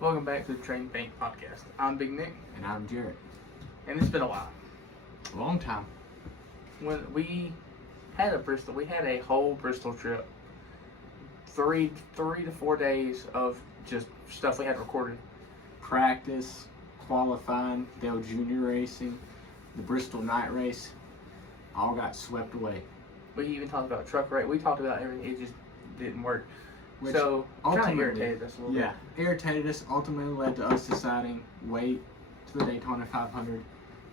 Welcome back to the Train Paint Podcast. I'm Big Nick, And I'm Jarrett. and it's been a while. Long time. When we had a whole Bristol trip. Three to 4 days of just stuff we had recorded. Practice, qualifying, Dale Junior racing, the Bristol night race, all got swept away. We even talked about truck race. We talked about everything. It just didn't work. Which So kind of ultimately- irritated us a little Yeah, irritated us, ultimately led to us deciding wait to the Daytona 500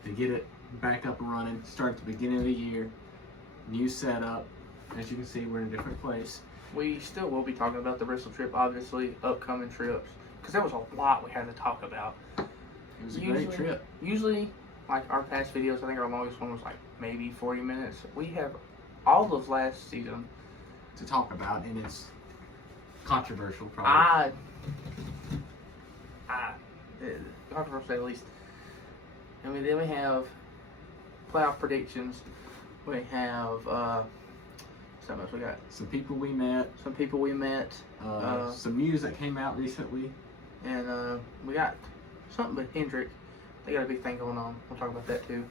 to get it back up and running, start at the beginning of the year, new setup. As you can see, we're in a different place. bit. We still will be talking about the Bristol trip, obviously, upcoming trips, because there was a lot we had to talk about. It was a great trip. Usually, like our past videos, I think our longest one was like maybe 40 minutes. We have all of last season. To talk about, and it's controversial, probably. Controversial at least. I mean, then we have playoff predictions. We have something else. We got Some people we met, some people we met, some news that came out recently. and we got something with Hendrick. They got a big thing going on. We'll talk about that too.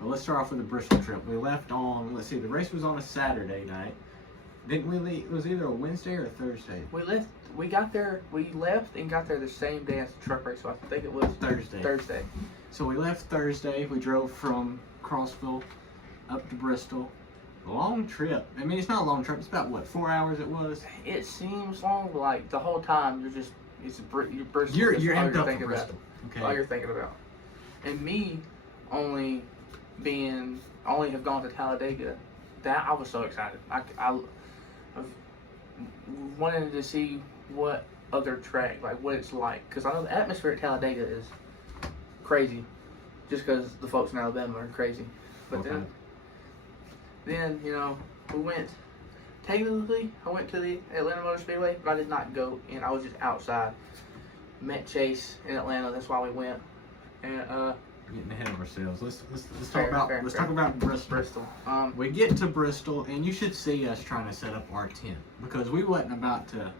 Well, let's start off with the Bristol trip. We left on, let's see, the race was on a Saturday night. Didn't we leave? It was either a Wednesday or a Thursday. We got there. We left and got there the same day as the truck race. So I think it was Thursday. Thursday. So we left Thursday. We drove from Crossville up to Bristol. Long trip. I mean, it's not a long trip. It's about, what, 4 hours it was? It seems long, but like the whole time you're Bristol. You're That's all amped up for thinking about. Bristol. All Okay. you're thinking about. And me only have gone to Talladega. That I was so excited. I wanted to see what other track, like what it's like, because I know the atmosphere at Talladega is crazy, just because the folks in Alabama are crazy. But Okay. then we went. Technically, I went to the Atlanta Motor Speedway, but I did not go in. I was just outside. Met Chase in Atlanta. That's why we went. And Getting ahead of ourselves. Let's Fair, talk about fair, let's fair. talk about Bristol. Bristol. We get to Bristol, and you should see us trying to set up our tent because we wasn't about to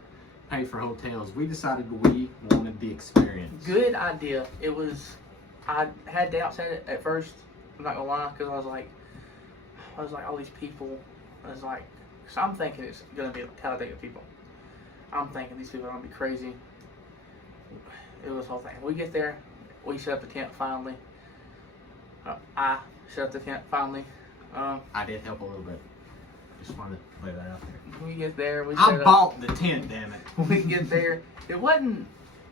pay for hotels. We decided we wanted the experience. Good idea. It was. I had doubts at it at first. I'm not gonna lie, because I was like, all these people. I was like, so I'm thinking it's gonna be Talladega people. I'm thinking these people are gonna be crazy. It was the whole thing. We get there. We set up the tent finally. I set up the tent finally. I did help a little bit. Just wanted to lay that out there. We get there. We I set up. bought the tent, damn it. We get there. It wasn't,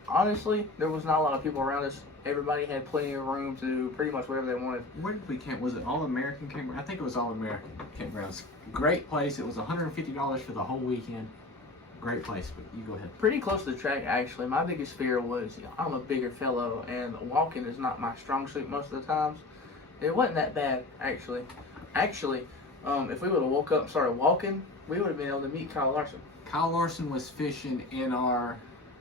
honestly, there was not a lot of people around us. Everybody had plenty of room to do pretty much whatever they wanted. Where did we camp? Was it All American Campground? I think it was All American Campgrounds. Great place. It was $150 for the whole weekend. Great place, but you go ahead. Pretty close to the track, actually. My biggest fear was, I'm a bigger fellow, and walking is not my strong suit most of the times. It wasn't that bad, actually. If we would have woke up and started walking, we would have been able to meet Kyle Larson. Kyle Larson was fishing in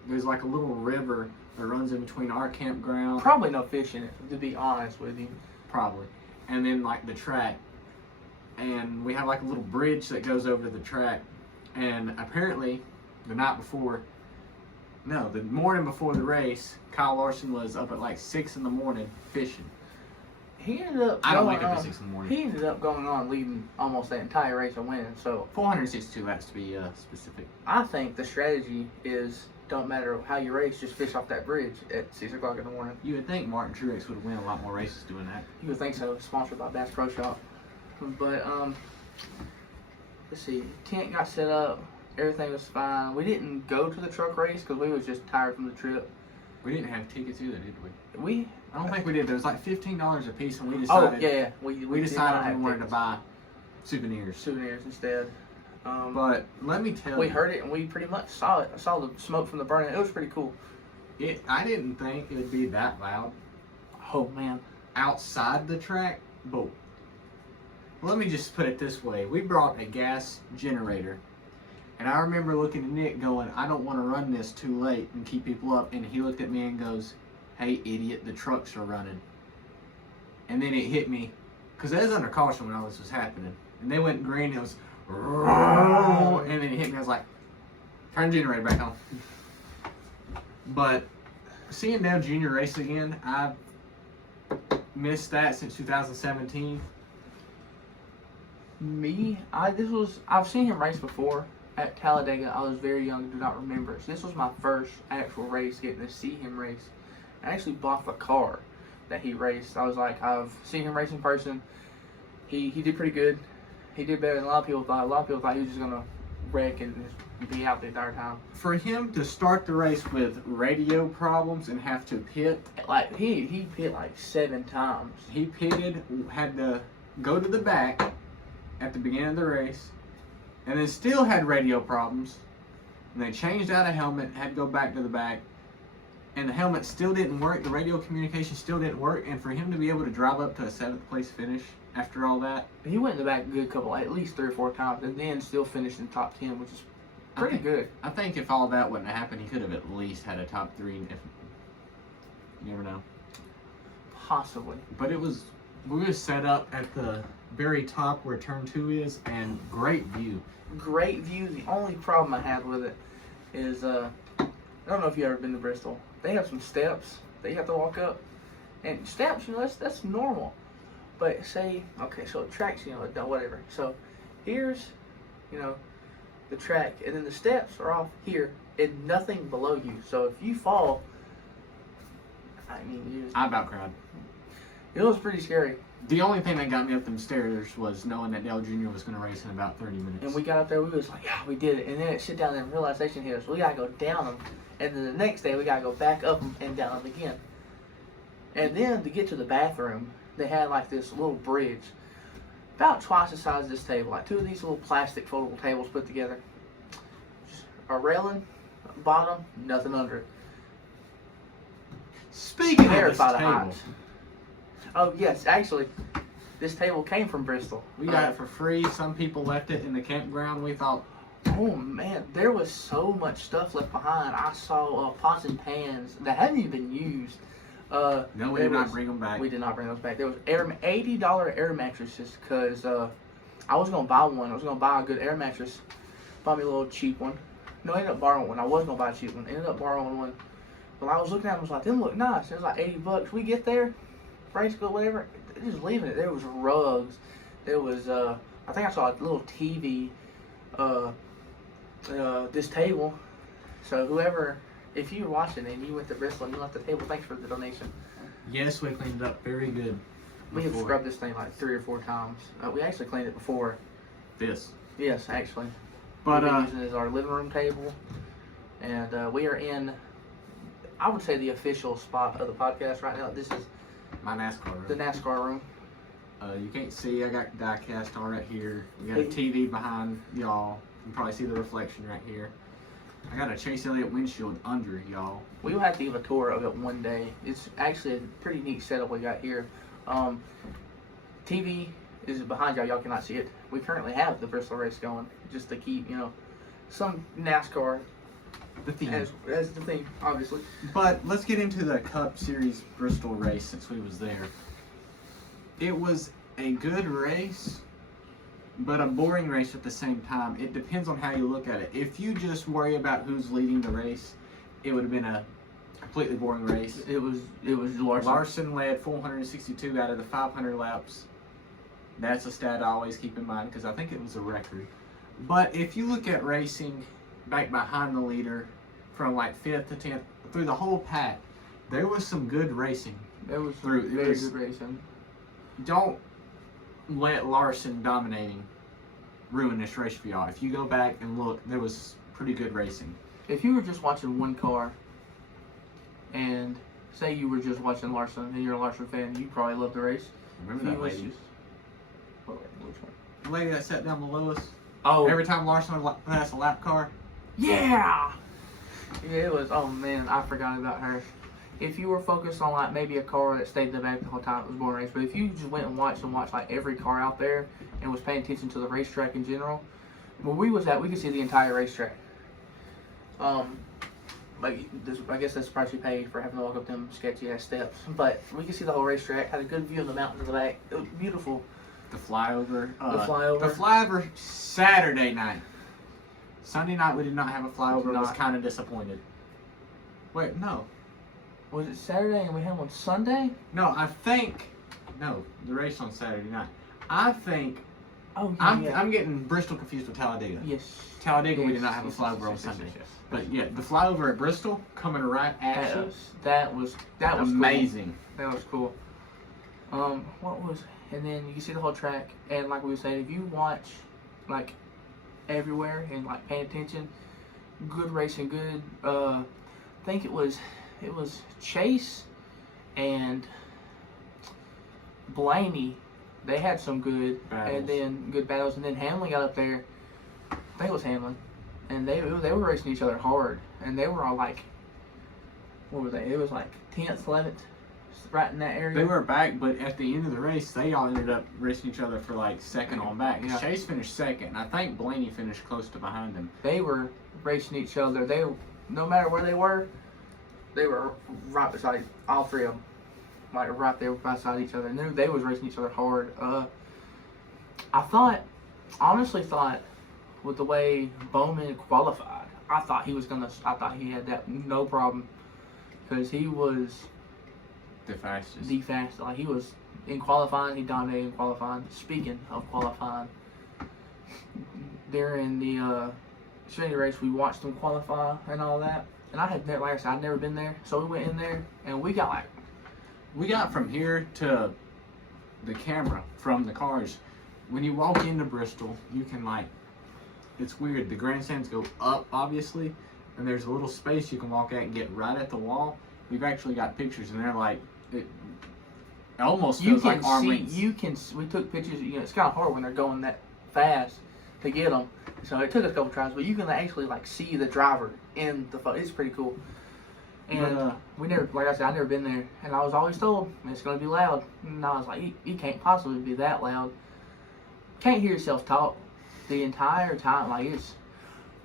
there's like a little river that runs in between our campground. Probably no fish in it, to be honest with you. Probably. And then like the track. And we have like a little bridge that goes over to the track. And apparently the morning before the race, Kyle Larson was up at like 6 in the morning fishing. He ended up I don't going wake up at on- 6 in the morning. He ended up going on leading almost the entire race and winning. So 462 laps to be specific. I think the strategy is, don't matter how you race, just fish off that bridge at 6 o'clock in the morning. You would think Martin Truex would win a lot more races doing that. You would think so. Sponsored by Bass Pro Shop. But let's see. Tent got set up. Everything was fine. We didn't go to the truck race because we was just tired from the trip. We didn't have tickets either, did we? We I don't think we did. There was like $15 a piece, and we oh decided yeah, we we did not decided have we wanted to tickets. buy souvenirs. Souvenirs instead. But let me tell We you, heard it and we pretty much saw it. I saw the smoke from the burning. It was pretty cool. I didn't think it would be that loud Oh man. outside the track, but let me just put it this way. We brought a gas generator, and I remember looking at Nick going, I don't want to run this too late and keep people up, and he looked at me and goes, hey idiot, the trucks are running. And then it hit me, because I was under caution when all this was happening, and they went green, and it was, and then it hit me, I was like, turn the generator back on. But seeing Dale Jr. race again, I've missed that since 2017. I've seen him race before at Talladega. I was very young, do not remember. So this was my first actual race, getting to see him race. I actually bought the car that he raced. I was like, I've seen him race in person. He did pretty good. He did better than a lot of people thought. A lot of people thought he was just gonna wreck and just be out the entire time. For him to start the race with radio problems and have to pit, Like he pit like 7 times. he pitted, had to go to the back at the beginning of the race, and then still had radio problems. And they changed out a helmet, had to go back to the back, and the helmet still didn't work. The radio communication still didn't work, and for him to be able to drive up to a 7th place finish after all that, He went in the back a good couple, at least 3 or 4 times, and then still finished in top 10, which is pretty good. I think if all that wouldn't have happened, he could have at least had a top 3. If you never know. Possibly. But we were set up at the very top where turn 2 is, and great view. Great view. The only problem I have with it is, I don't know if you've ever been to Bristol. They have some steps that you have to walk up. And steps, that's normal. But say, okay, so tracks, whatever. So here's, the track, and then the steps are off here, and nothing below you. So if you fall, I about cried. it was pretty scary. The only thing that got me up them stairs was knowing that Dale Jr. was going to race in about 30 minutes. And we got up there, we was like, yeah, we did it. And then it sit down and realization hit us. We got to go down them. And then the next day, we got to go back up them and down them again. And then to get to the bathroom, they had like this little bridge. About twice the size of this table. Like 2 of these little plastic foldable tables put together. Just a railing, bottom, nothing under it. Speaking of this Verify the table, height. Oh, yes, actually, this table came from Bristol. we got it for free. Some people left it in the campground. We thought, Oh man, there was so much stuff left behind. I saw pots and pans that hadn't even been used. no, we there did not was- bring them back. We did not bring those back. There was $80 air mattresses because I was gonna buy one. I was gonna buy a good air mattress, buy me a little cheap one. No, I ended up borrowing one. I was gonna buy a cheap one. Ended up borrowing one. But I was looking at them, I was like, them look nice. It was like $80. We get there, price go whatever. Just leaving it. There was rugs. There was I think I saw a little TV. This table. So whoever, if you're watching and you went to Bristol and you left the table, thanks for the donation. Yes, we cleaned it up very good. We have before scrubbed this thing like 3 or 4 times. We actually cleaned it before. this. Yes, actually. But We've been using it as our living room table, and we are in, I would say, the official spot of the podcast right now. This is my NASCAR room. the NASCAR room. You can't see. I got diecast all right here. We got a TV behind y'all. You can probably see the reflection right here. I got a Chase Elliott windshield under y'all. We will have to give a tour of it one day. It's actually a pretty neat setup we got here. TV is behind y'all. Y'all cannot see it. We currently have the Bristol race going just to keep, some NASCAR The theme. as the theme, obviously. But let's get into the Cup Series Bristol race since we was there. It was a good race, but a boring race at the same time. It depends on how you look at it. If you just worry about who's leading the race, it would have been a completely boring race. It was Larson. Larson led 462 out of the 500 laps. That's a stat I always keep in mind because I think it was a record. But if you look at racing back behind the leader from like 5th to 10th through the whole pack, there was some good racing. It was Through- it very was- good racing. Don't let Larson dominating ruin this race for y'all. If you go back and look, there was pretty good racing. If you were just watching one car, and say you were just watching Larson and you're a Larson fan, you'd probably love the race. Remember If that you was lady? just- which one? The lady that sat down below us? Oh, Every time Larson would pass a lap car? yeah! Yeah, it was, oh man, I forgot about her. If you were focused on like maybe a car that stayed in the back the whole time, it was a boring race. But if you just went and watched like every car out there and was paying attention to the racetrack in general, where we was at, we could see the entire racetrack. Like this, I guess that's the price you pay for having to walk up them sketchy ass steps. But we could see the whole racetrack. Had a good view of the mountains in the back. It was beautiful. The flyover. The flyover. The flyover Saturday night. Sunday night we did not have a flyover. Did I was not. kind of disappointed. Wait, no. Was it Saturday and we had one Sunday? No, I think. No, the race on Saturday night. I think. Oh, I'm getting Bristol confused with Talladega. Yes. Talladega, we Yes, did not have a yes, flyover yes, on yes, Sunday. yes, yes. But yeah, the flyover at Bristol coming right at us. That was Amazing. Cool. That was cool. What was? And then you can see the whole track, and like we were saying, if you watch like everywhere and like paying attention, good racing, good. I think it was Chase and Blaney. They had some good Battles. and then good battles, and then Hamlin got up there. I think it was Hamlin, and they were racing each other hard, and they were all like, what were they? It was like 10th, 11th, right in that area. They were back, but at the end of the race, they all ended up racing each other for like second on back. Yeah. Chase finished second, and I think Blaney finished close to behind him. They were racing each other. They, no matter where they were right beside all three of them, like right there beside each other. And they was racing each other hard. I honestly thought, with the way Bowman qualified, I thought he had that no problem, because he was The fastest. the fastest. Like, he was in qualifying, he dominated in qualifying. Speaking of qualifying, during the Xfinity race, we watched them qualify and all that. And I had never, like I said, I'd never been there, so we went in there and we got from here to the camera from the cars. When you walk into Bristol, you can it's weird. The grandstands go up, obviously, and there's a little space you can walk out and get right at the wall. We've actually got pictures, and they're like, it almost feels like arm lengths. We took pictures. It's kind of hard when they're going that fast to get them. So it took us a couple tries, but you can actually see the driver in the photo. It's pretty cool. And we never, like I said, I've never been there, and I was always told it's going to be loud. And I was like, you can't possibly be that loud. Can't hear yourself talk the entire time.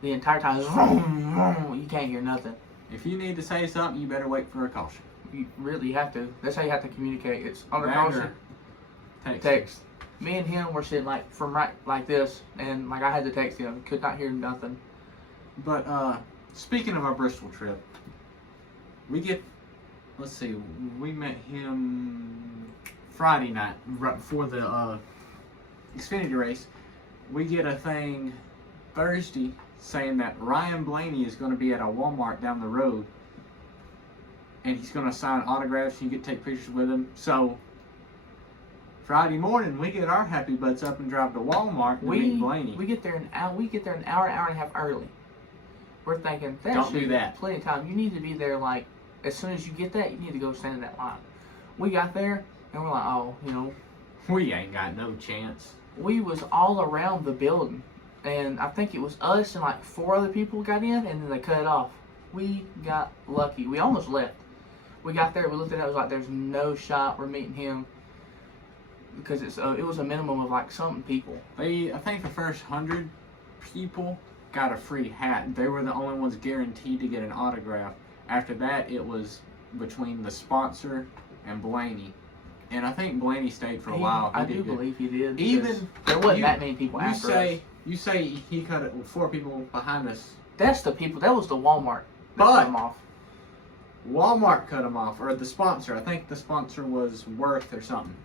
The entire time. You can't hear nothing. If you need to say something, you better wait for a caution. You really have to. That's how you have to communicate. It's under That caution. or Text. Me and him were sitting from right like this, and I had to text him. Could not hear nothing. But speaking of our Bristol trip, we met him Friday night, right before the Xfinity race. We get a thing Thursday saying that Ryan Blaney is going to be at a Walmart down the road, and he's going to sign autographs. You get to take pictures with him. So Friday morning, we get our happy butts up and drive to Walmart to meet Blaney. We get there an hour and a half early. We're thinking Don't do that. Plenty of time. You need to be there as soon as you get that. You need to go stand in that line. We got there and we're like, we ain't got no chance. We was all around the building, and I think it was us and 4 other people got in, and then they cut it off. We got lucky. We almost left. We got there. We looked at it. It was like, there's no shot we're meeting him, because it was a minimum of something people. I think the first 100 people got a free hat. They were the only ones guaranteed to get an autograph. After that, it was between the sponsor and Blaney. And I think Blaney stayed for a while. I do believe he did. Even there wasn't that many people after us. You say he cut it with 4 people behind us. That's the people. That was the Walmart that But- cut him off. Walmart cut him off, or the sponsor. I think the sponsor was Worth or something.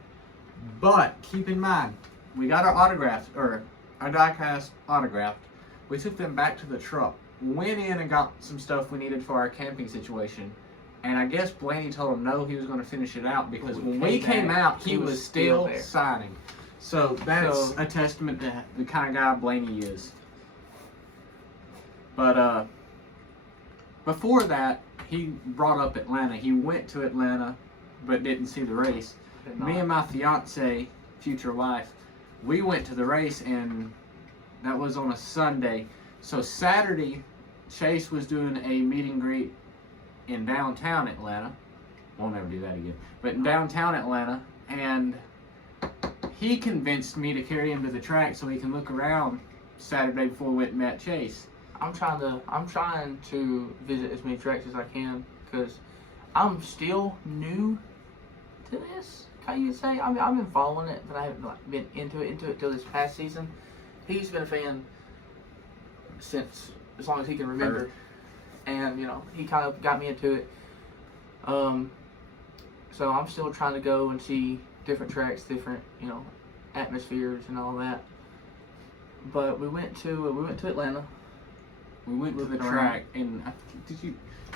But keep in mind, we got our autographs, or our diecast autographed. We took them back to the truck. Went in and got some stuff we needed for our camping situation. And I guess Blaney told him no, he was going to finish it out, because when we came out, he was still there. signing. So that's a testament to the kind of guy Blaney is. But before that, he brought up Atlanta. He went to Atlanta, but didn't see the race. Me and my fiance, future wife, we went to the race, and that was on a Sunday. So Saturday, Chase was doing a meet and greet in downtown Atlanta. We'll never do that again. But in downtown Atlanta, and he convinced me to carry him to the track so he can look around Saturday before we went and met Chase. I'm trying to visit as many tracks as I can, because I'm still new to this. How you say? I've been following it, but I haven't been into it till this past season. He's been a fan since as long as he can remember. and he kind of got me into it. So I'm still trying to go and see different tracks, different atmospheres and all that. But we went to Atlanta. We went to the Moving track, and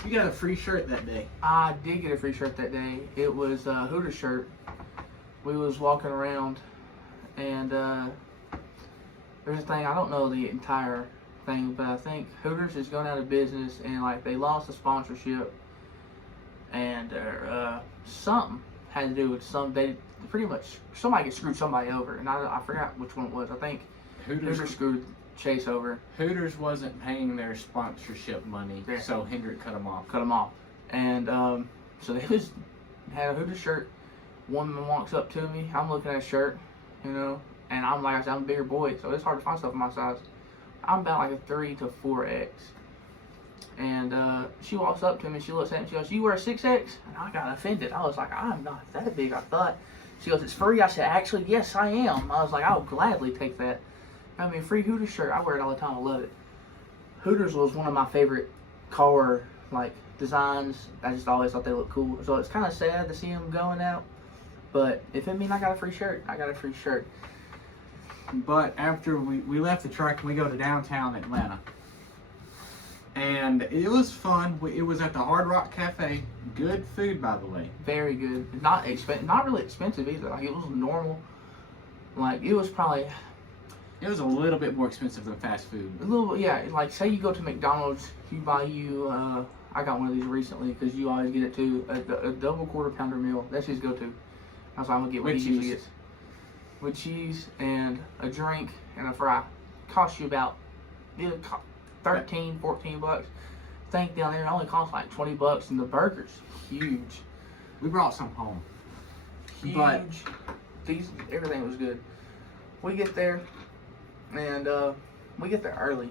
you got a free shirt that day. I did get a free shirt that day. It was a Hooters shirt. We was walking around, and there's a thing, I don't know the entire thing, but I think Hooters is going out of business, and like they lost the sponsorship, and something had to do with they pretty much somebody screwed somebody over, and I forgot which one it was. I think Hooters screwed Chase over. Hooters wasn't paying their sponsorship money, Yeah. so Hendrick cut them off. And so they had a Hooters shirt. One man walks up to me. I'm looking at his shirt, and I'm like I said, I'm a bigger boy, so it's hard to find stuff in my size. I'm about like a 3 to 4X. And she walks up to me. She looks at me. She goes, "You wear a 6X?" And I got offended. I was like, "I'm not that big, I thought." She goes, "It's free." I said, "Actually, yes, I am." I was like, "I'll gladly take that." I mean, free Hooters shirt. I wear it all the time. I love it. Hooters was one of my favorite car designs. I just always thought they looked cool. So it's kind of sad to see them going out. But if it means I got a free shirt, I got a free shirt. But after we left the track, we go to downtown Atlanta. And it was fun. It was at the Hard Rock Cafe. Good food, by the way. Very good. Not really expensive either. Like, it was normal. Like, it was probably It was a little bit more expensive than fast food. a little, yeah. Like, say you go to McDonald's, you buy I got one of these recently because you always get it too. A double quarter pounder meal. That's his go-to. That's what I'm gonna get. What With he usually cheese. gets. With cheese and a drink and a fry. Costs you about 13, 14 bucks. I think down there it only costs like 20 bucks, and the burger's huge. We brought some home. Huge. But Everything was good. We get there, and we get there early.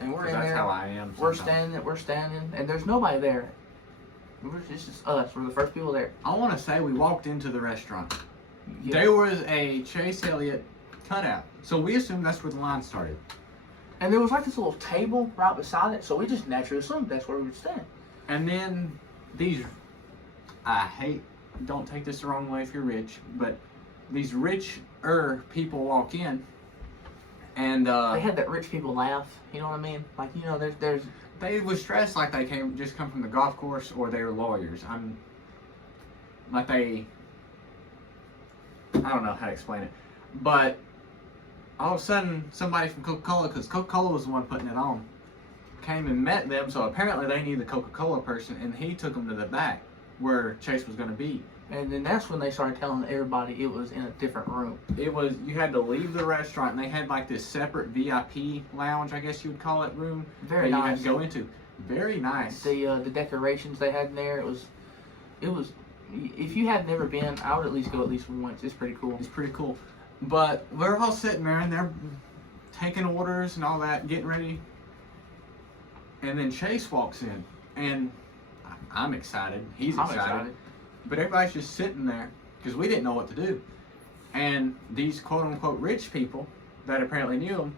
And we're in That's there. how I am. We're sometimes. standing, and there's nobody there. It's just us. We're the first people there. I want to say we walked into the restaurant. Yeah. There was a Chase Elliott cutout. So we assumed that's where the line started. And there was like this little table right beside it, so we just naturally assumed that's where we would stand. And then don't take this the wrong way if you're rich, but these richer people walk in, and They had that rich people laugh. You know what I mean? Like, there's they was dressed like they just come from the golf course or they're lawyers. I don't know how to explain it, but all of a sudden somebody from Coca-Cola, because Coca-Cola was the one putting it on, came and met them. So apparently they knew the Coca-Cola person, and he took them to the back where Chase was going to be. And then that's when they started telling everybody it was in a different room. You had to leave the restaurant, and they had like this separate VIP lounge, I guess you would call it, room Very that you had nice. to go into. Very nice. The decorations they had in there, it was. If you had never been, I would at least go at least once. It's pretty cool. It's pretty cool. But we're all sitting there, and they're taking orders and all that, getting ready. And then Chase walks in, and I'm excited. He's excited. But everybody's just sitting there because we didn't know what to do. And these quote unquote rich people that apparently knew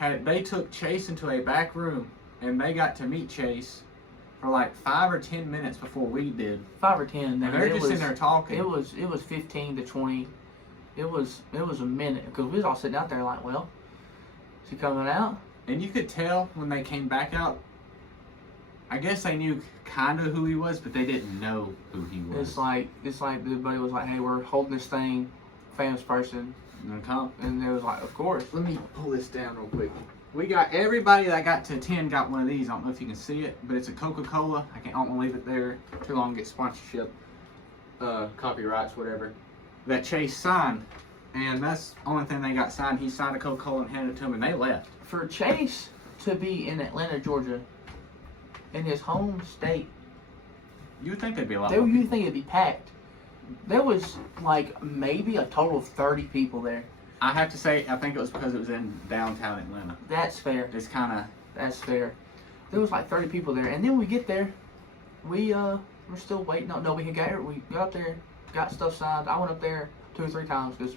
him, they took Chase into a back room, and they got to meet Chase for like 5 or 10 minutes before we did. 5 or 10. And they're just in there talking. It was 15 to 20. It was a minute because we was all sitting out there like, well, is he coming out? And you could tell when they came back out, I guess they knew kind of who he was, but they didn't know who he was. It's like everybody was like, hey, we're holding this thing, famous person, Okay. and they was like, of course. Let me pull this down real quick. We got everybody that got to 10 got one of these. I don't know if you can see it, but it's a Coca-Cola. I don't want to leave it there too long, get sponsorship, copyrights, whatever. That Chase signed, and that's the only thing they got signed. He signed a Coca-Cola and handed it to him, and they left. For Chase to be in Atlanta, Georgia, in his home state, You would think they'd be a lot there more you people. think it'd be packed. There was like maybe a total of 30 people there. I have to say, I think it was because it was in downtown Atlanta. That's fair. It's kind of... That's fair. There was like 30 people there, and then we get there. We're still waiting. No, we got up there, got stuff signed. I went up there 2 or 3 times because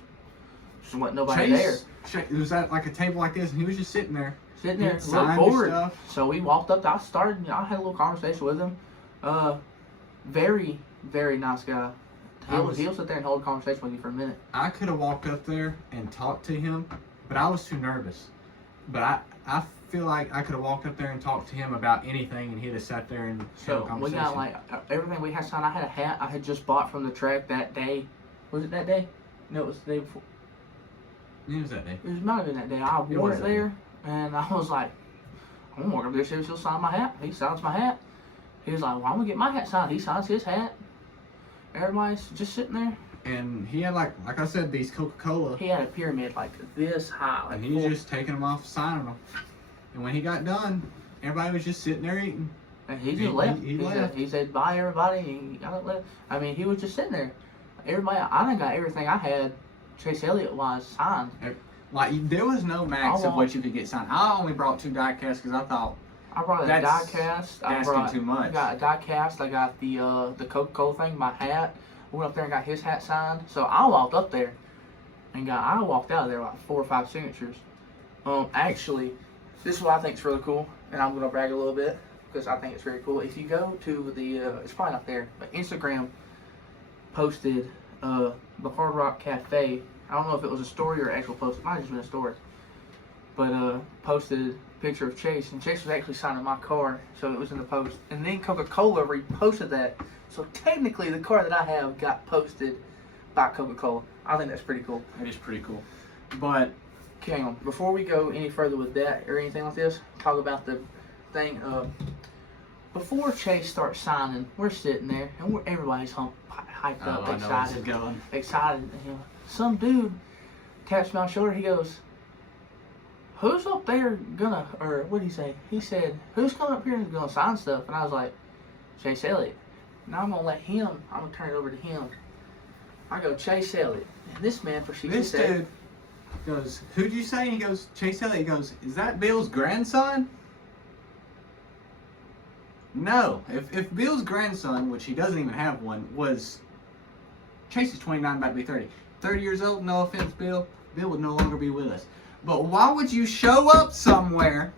there wasn't nobody there. It was at like a table like this, and he was just sitting there. sitting there, He'd look sign your forward. stuff. So we walked up. I had a little conversation with him. Very, very nice guy. He'll sit there and hold a conversation with you for a minute. I could have walked up there and talked to him, but I was too nervous. But I feel like I could have walked up there and talked to him about anything, and he'd have sat there and had a So we conversation. got like everything we had signed. I had a hat I had just bought from the track that day. Was it that day? No, it was the day before. It was that day. It might have been that day. I wore was it that there, and I was like, I'm gonna walk up there, see if he'll sign my hat. He signs my hat. He was like, well, I'm gonna get my hat signed. He signs his hat. Everybody's just sitting there. And he had like I said, these Coca-Cola, He had a pyramid like this high. Like and he was just taking them off, signing them. And when he got done, everybody was just sitting there eating. and he just left. He He left. said, bye, everybody. And he got left. I mean, he was just sitting there. Everybody, I done got everything I had, Chase Elliott wise, signed. Like there was no max I of what you could get signed. I only brought 2 die casts because I thought I brought a That's die cast. I asking brought too much. I got a die cast. I got the Coca-Cola thing, my hat. Went up there and got his hat signed. So I walked up there and I walked out of there like 4 or 5 signatures. Actually, this is what I think is really cool, and I'm gonna brag a little bit because I think it's very cool. If you go to the, it's probably not there, but Instagram posted the Hard Rock Cafe. I don't know if it was a story or an actual post. It might have just been a story. But posted a picture of Chase, and Chase was actually signing my car, so it was in the post. And then Coca-Cola reposted that. So technically, the car that I have got posted by Coca-Cola. I think that's pretty cool. it is pretty cool. But Okay, hang on. Before we go any further with that or anything like this, talk about the thing. Before Chase starts signing, we're sitting there and everybody's hyped up, excited. Going. Excited. You know, some dude taps me on the shoulder. He goes, "Who's up there gonna?" Or what did he say? He said, "Who's coming up here and gonna sign stuff?" And I was like, "Chase Elliott." Now I'm gonna turn it over to him. I go, "Chase Elliott," and this man proceeds to This say, dude goes, "Who'd you say?" He goes, "Chase Elliott." He goes, "Is that Bill's grandson?" No. If Bill's grandson, which he doesn't even have one, was Chase is 29, about to be 30. 30 years old, no offense, Bill. Bill would no longer be with us. But why would you show up somewhere,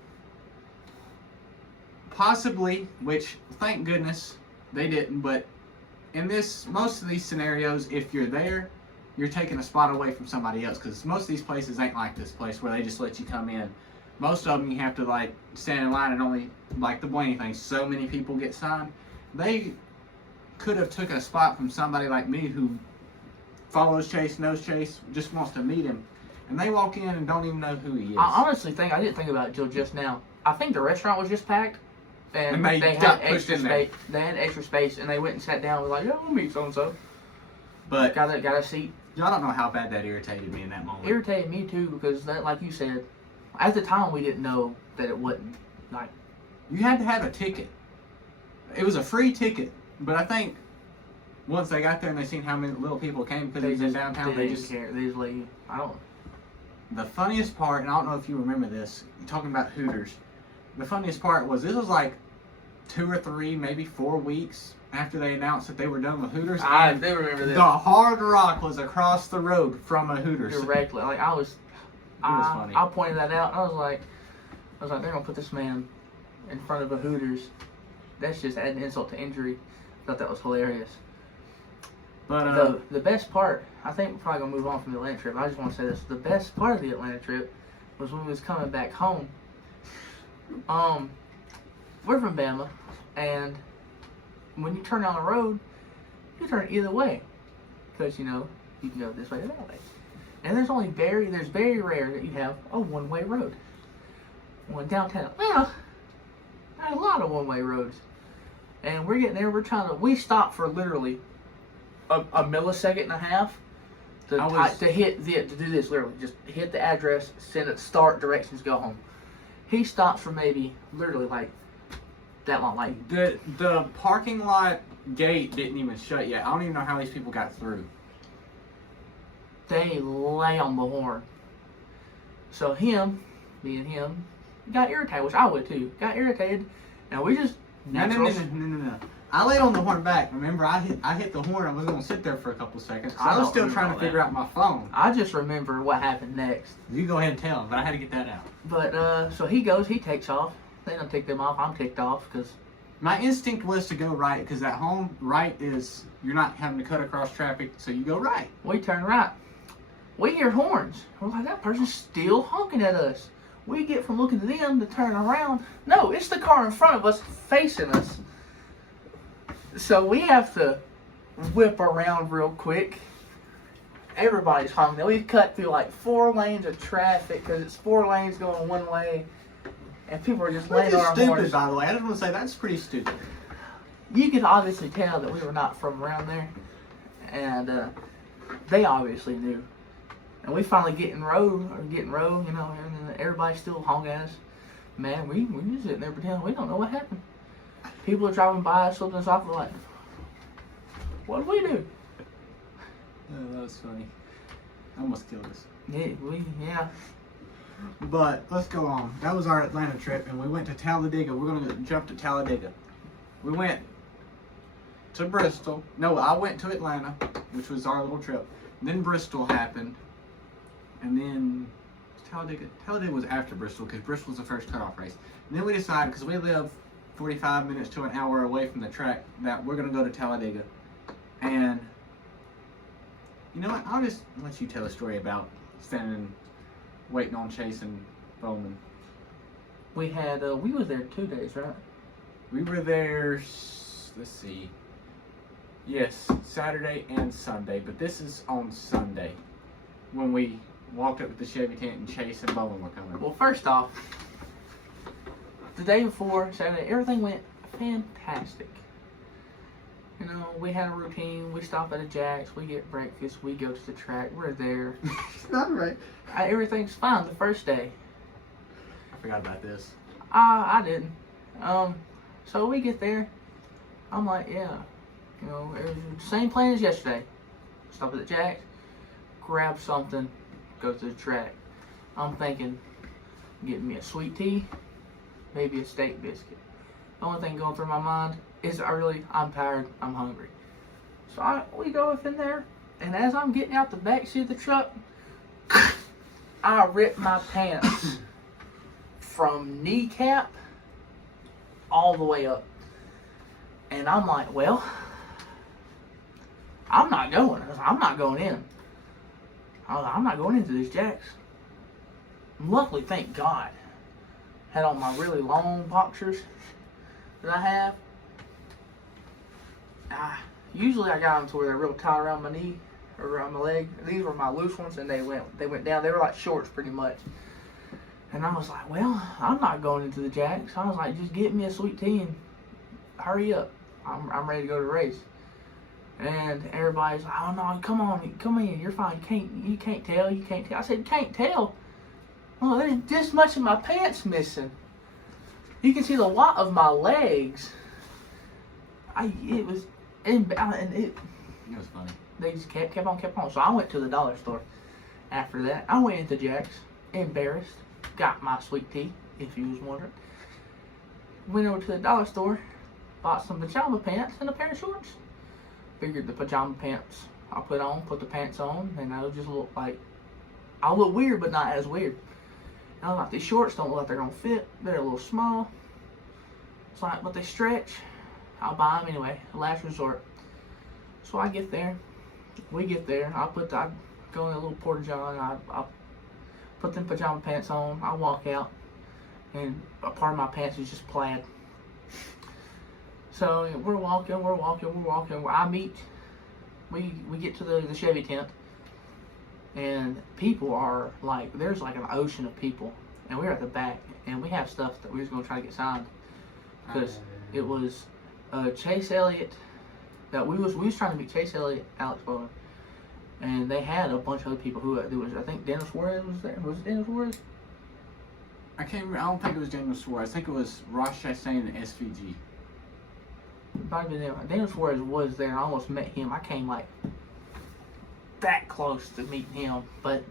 possibly, which thank goodness they didn't, but in most of these scenarios, if you're there, you're taking a spot away from somebody else, because most of these places ain't like this place where they just let you come in. Most of them you have to like stand in line, and only like the Blaney thing, so many people get signed. They could have took a spot from somebody like me who follows Chase, knows Chase, just wants to meet him, and they walk in and don't even know who he is. I honestly think I didn't think about it till just now. I think the restaurant was just packed, and they they got had pushed extra in there. space. They had extra space, and they went and sat down. And was like, "Yeah, we'll meet so and so." But Got a seat. y'all don't know how bad that irritated me in that moment. Irritated me too because that, like you said, at the time we didn't know that it wasn't like. You had to have a ticket. It was a free ticket, but I think once they got there and they seen how many little people came because it was in downtown, they they didn't just. care. They just let you. I don't. The funniest part, and I don't know if you remember this, talking about Hooters. The funniest part was this was like 2 or 3, maybe 4 weeks after they announced that they were done with Hooters. I and do remember this the Hard Rock was across the road from a Hooters. directly. Like I was. was funny. I pointed that out. I was like, they're gonna put this man in front of a Hooters. That's just adding insult to injury. I thought that was hilarious. But The best part, I think we're probably gonna move on from the Atlanta trip. I just want to say this: the best part of the Atlanta trip was when we was coming back home. We're from Bama, and when you turn down the road, you turn either way, because you can go this way or that way. And there's very rare that you have a one-way road. Well, in downtown Atlanta, there's a lot of one-way roads, and we're getting there. We stop for literally a millisecond and a half to do this. Literally, just hit the address, send it, start directions, go home. He stops for maybe literally like that long. Like the parking lot gate didn't even shut yet. I don't even know how these people got through. they lay on the horn. So him, being him, got irritated, which I would too. Got irritated, and we just No. I laid on the horn back. Remember, I hit the horn. I was gonna sit there for a couple seconds. I I was don't still remember trying all to that. figure out my phone. I just remember what happened next. You go ahead and tell, but I had to get that out. But so he goes, he takes off. They don't take them off. I'm ticked off because My instinct was to go right because that home right is you're not having to cut across traffic, so you go right. we turn right. We hear horns. We're like, that person's still honking at us. We get from looking at them to turn around. No, it's the car in front of us facing us. So we have to whip around real quick. Everybody's honking. We cut through like 4 lanes of traffic because it's 4 lanes going one way. And people are just Which laying is on our stupid, horns. by the way. I just want to say that's pretty stupid. You could obviously tell that we were not from around there. And they obviously knew. And we finally get in row, you know, and then everybody's still honking at us. Man, we just sitting there pretending we don't know what happened. People are driving by us, flipping us off, we're like, what did we do? Oh, that was funny. I almost killed us. Yeah. But let's go on. That was our Atlanta trip, and we went to Talladega. We're gonna jump to Talladega. We went to Bristol. No, I went to Atlanta, which was our little trip. Then Bristol happened, and then Talladega was after Bristol because Bristol was the first cutoff race. And then we decided, because we live 45 minutes to an hour away from the track, that we're gonna go to Talladega. And you know what? I'll just let you tell a story about standing, waiting on Chase and Bowman. We had, we was there 2 days, right? We were there, let's see. Yes, Saturday and Sunday, but this is on Sunday when we walked up with the Chevy tent and Chase and Bowman were coming. Well, first off, the day before, Saturday, everything went fantastic. You know, we had a routine. We stop at a Jack's, we get breakfast, we go to the track, we're there. It's not right. Everything's fine the first day. I forgot about this. I didn't. So we get there. I'm like, yeah, you know, it was the same plan as yesterday. Stop at the Jack's, grab something, go to the track. I'm thinking, getting me a sweet tea, maybe a steak biscuit. The only thing going through my mind is I'm tired, I'm hungry. So we go up in there, and as I'm getting out the back seat of the truck, I rip my pants from kneecap all the way up. And I'm like, well, I'm not going. I'm not going in. I'm not going into these Jacks. Luckily, thank God, had on my really long boxers that I have. Usually I got them to where they're real tight around my knee or around my leg. These were my loose ones, and they went down. They were like shorts pretty much. And I was like, well, I'm not going into the Jacks. I was like, just get me a sweet tea and hurry up. I'm ready to go to the race. And everybody's like, oh no, come on, come in, you're fine. You can't tell. I said, can't tell. Well, there's this much of my pants missing. You can see the lot of my legs. It was funny. They just kept on. So I went to the dollar store. After that, I went into Jack's, embarrassed, got my sweet tea, if you was wondering. Went over to the dollar store, bought some pajama pants and a pair of shorts. Figured the pajama pants I'll put the pants on, and I'll just look like, I'll look weird, but not as weird. And I was like, these shorts don't look like they're gonna fit. They're a little small. It's like, but they stretch. I'll buy them anyway, last resort. So I get there, we get there, I go in a little porta john, I put them pajama pants on, I walk out, and a part of my pants is just plaid. So we're walking, we get to the Chevy tent, and people are like, there's like an ocean of people, and we're at the back, and we have stuff that we was gonna try to get signed, because it was Chase Elliott, that we was trying to meet Chase Elliott, Alex Bowman, and they had a bunch of other people who there was, I think Daniel Suarez was there. Was it Daniel Suarez? I can't remember. I don't think it was Daniel Suarez. I think it was Ross Chastain and SVG. Probably Daniel Suarez was there. I almost met him. I came like that close to meeting him, but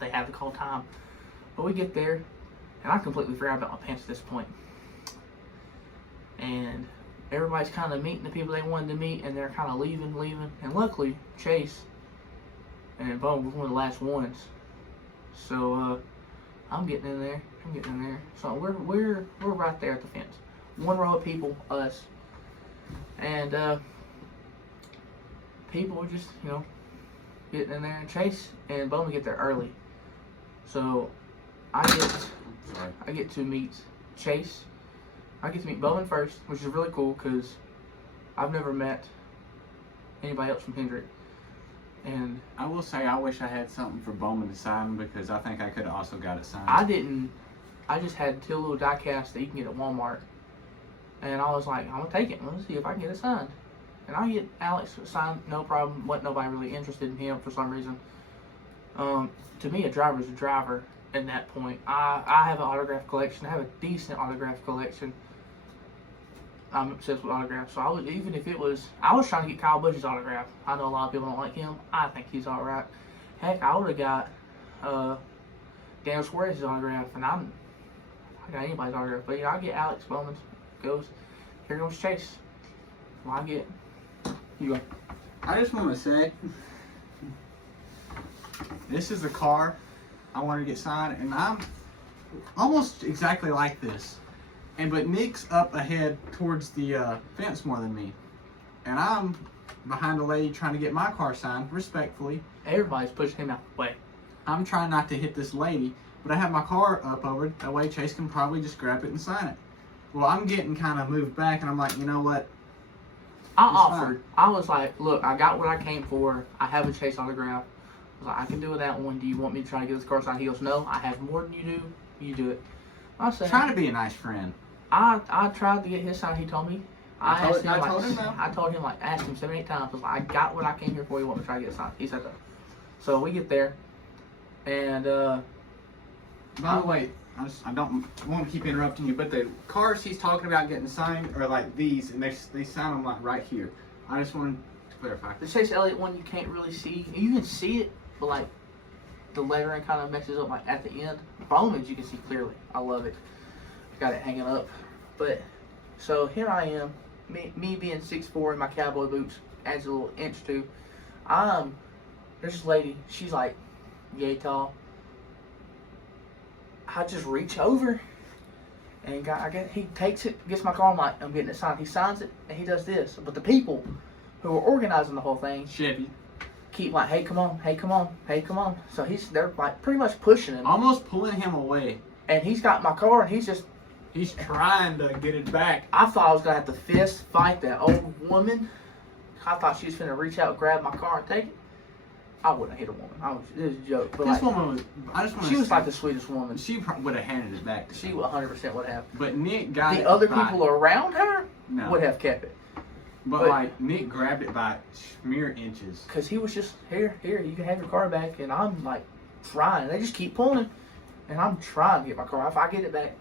they had to call time. But we get there, and I completely forgot about my pants at this point. And everybody's kind of meeting the people they wanted to meet, and they're kind of leaving. And luckily, Chase and Bone was one of the last ones. So I'm getting in there. So we're right there at the fence. One row of people, us, and people were just getting in there. And Chase and Bowman get there early, so I get to meet Chase. I get to meet Bowman first, which is really cool because I've never met anybody else from Hendrick. And I will say I wish I had something for Bowman to sign because I think I could have also got it signed. I didn't. I just had 2 little die casts that you can get at Walmart. And I was like, I'm going to take it. Let's see if I can get it signed. And I get Alex signed, no problem. Wasn't nobody really interested in him for some reason. To me, a driver's a driver at that point. I have an autograph collection. I have a decent autograph collection. I'm obsessed with autographs. So I was trying to get Kyle Busch's autograph. I know a lot of people don't like him. I think he's alright. Heck, I would have got Daniel Suarez's autograph, and I got anybody's autograph. But I get Alex Bowman's. Here goes Chase. Well, I get you go. I just want to say, this is the car I want to get signed, and I'm almost exactly like this. But Nick's up ahead towards the fence more than me. And I'm behind a lady trying to get my car signed, respectfully. Everybody's pushing him out the way. I'm trying not to hit this lady, but I have my car up over that way Chase can probably just grab it and sign it. Well, I'm getting kind of moved back, and I'm like, you know what? I offered. I was like, look, I got what I came for. I have a Chase autograph. I was like, I can do that one. Do you want me to try to get this car signed? He goes, no, I have more than you do. You do it. I said, Trying to be a nice friend. I tried to get his sign. He told me. I told him, asked him 7, 8 times. I was like, I got what I came here for. You want me to try to get it signed? He said that. So we get there, and by the way, I don't want to keep interrupting you, but the cars he's talking about getting signed are like these, and they sign them like right here. I just wanted to clarify. The Chase Elliott one you can't really see. You can see it, but like the lettering kind of messes up like at the end. Bowman's you can see clearly. I love it. Got it hanging up. But so here I am, me being 6'4" in my cowboy boots, adds a little inch too. There's this lady, she's like yay tall. I just reach over and he takes it, gets my car. I'm like, I'm getting it signed. He signs it and he does this. But the people who are organizing the whole thing, Chevy, keep like, hey, come on, hey, come on, hey, come on. So they're like pretty much pushing him, almost pulling him away. And he's got my car and he's trying to get it back. I thought I was gonna have to fist fight that old woman. I thought she was gonna reach out, grab my car, and take it. I wouldn't hit a woman. It was a joke. But this woman was. I just want to. She was like the sweetest woman. She would have handed it back. She 100% would have. But Nick got it. The other people around her would have kept it. But like Nick grabbed it by mere inches. Cause he was just here. You can have your car back, and I'm like trying. They just keep pulling, and I'm trying to get my car. If I get it back.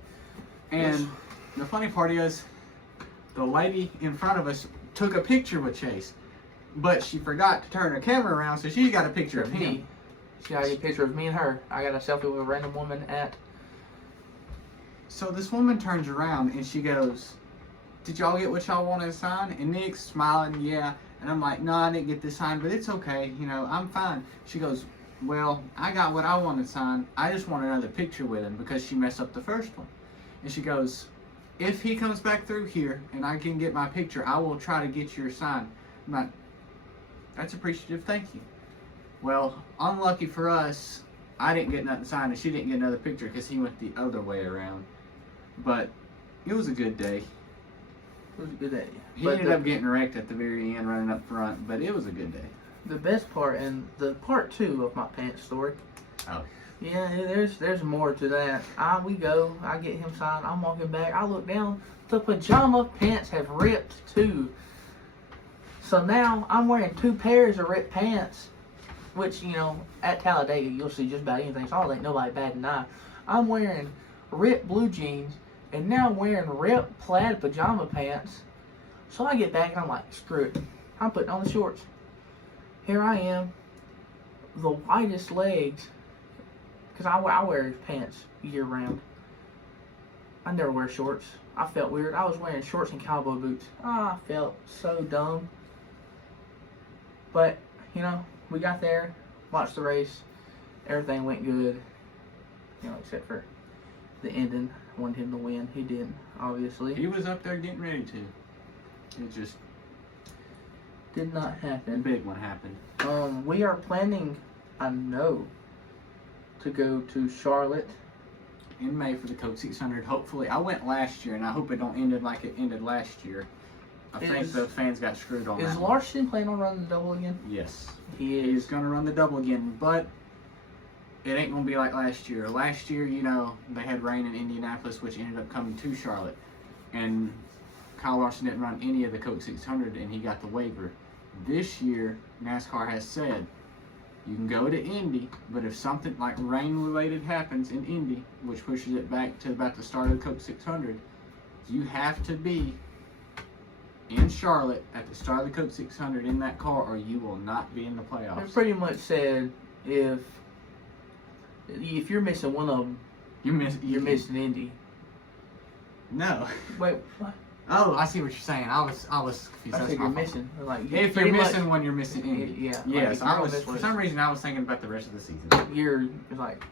And the funny part is, the lady in front of us took a picture with Chase, but she forgot to turn her camera around, so she got a picture of him. She got a picture of me and her. I got a selfie with a random woman at. So this woman turns around and she goes, "Did y'all get what y'all wanted to sign?" And Nick's smiling, yeah. And I'm like, "No, I didn't get this signed, but it's okay. I'm fine." She goes, "Well, I got what I wanted signed. I just want another picture with him because she messed up the first one." And she goes, "If he comes back through here and I can get my picture, I will try to get your sign." I'm like, "That's appreciative, thank you." Well, unlucky for us, I didn't get nothing signed and she didn't get another picture because he went the other way around. But it was a good day. It was a good day. He ended up getting wrecked at the very end running up front, but it was a good day. The best part, and the part 2 of my pants story. Oh. Yeah, there's more to that. I get him signed, I'm walking back, I look down, the pajama pants have ripped too. So now I'm wearing 2 pairs of ripped pants, which, at Talladega you'll see just about anything, so I ain't nobody bad an eye. I'm wearing ripped blue jeans, and now I'm wearing ripped plaid pajama pants. So I get back and I'm like, screw it, I'm putting on the shorts. Here I am, the whitest legs. Because I wear pants year round. I never wear shorts. I felt weird. I was wearing shorts and cowboy boots. I felt so dumb. But, you know, we got there, watched the race. Everything went good. You know, except for the ending. I wanted him to win. He didn't, obviously. He was up there getting ready to. It just Did not a happen. big one happened. We are planning, I know, to go to Charlotte. In May for the Coke 600. Hopefully, I went last year, and I hope it don't end like it ended last year. I think the fans got screwed on that. Is one. Larson planning on running the double again? Yes. He He's is. gonna run the double again, but it ain't gonna be like last year. Last year, you know, they had rain in Indianapolis, which ended up coming to Charlotte, and Kyle Larson didn't run any of the Coke 600, and he got the waiver. This year, NASCAR has said you can go to Indy, but if something like rain-related happens in Indy, which pushes it back to about the start of the Coke 600, you have to be in Charlotte at the start of the Coke 600 in that car, or you will not be in the They playoffs. pretty much said if you're missing one of them, you're missing Indy. No. Wait, what? Oh, I see what you're saying. I was confused. I That's said my you're fault. missing. Like, If you're pretty much- missing one, you're missing Indy. Yeah. like, Yes, if you're I gonna was. miss For one, some reason, I was thinking about the rest of the season. you're like,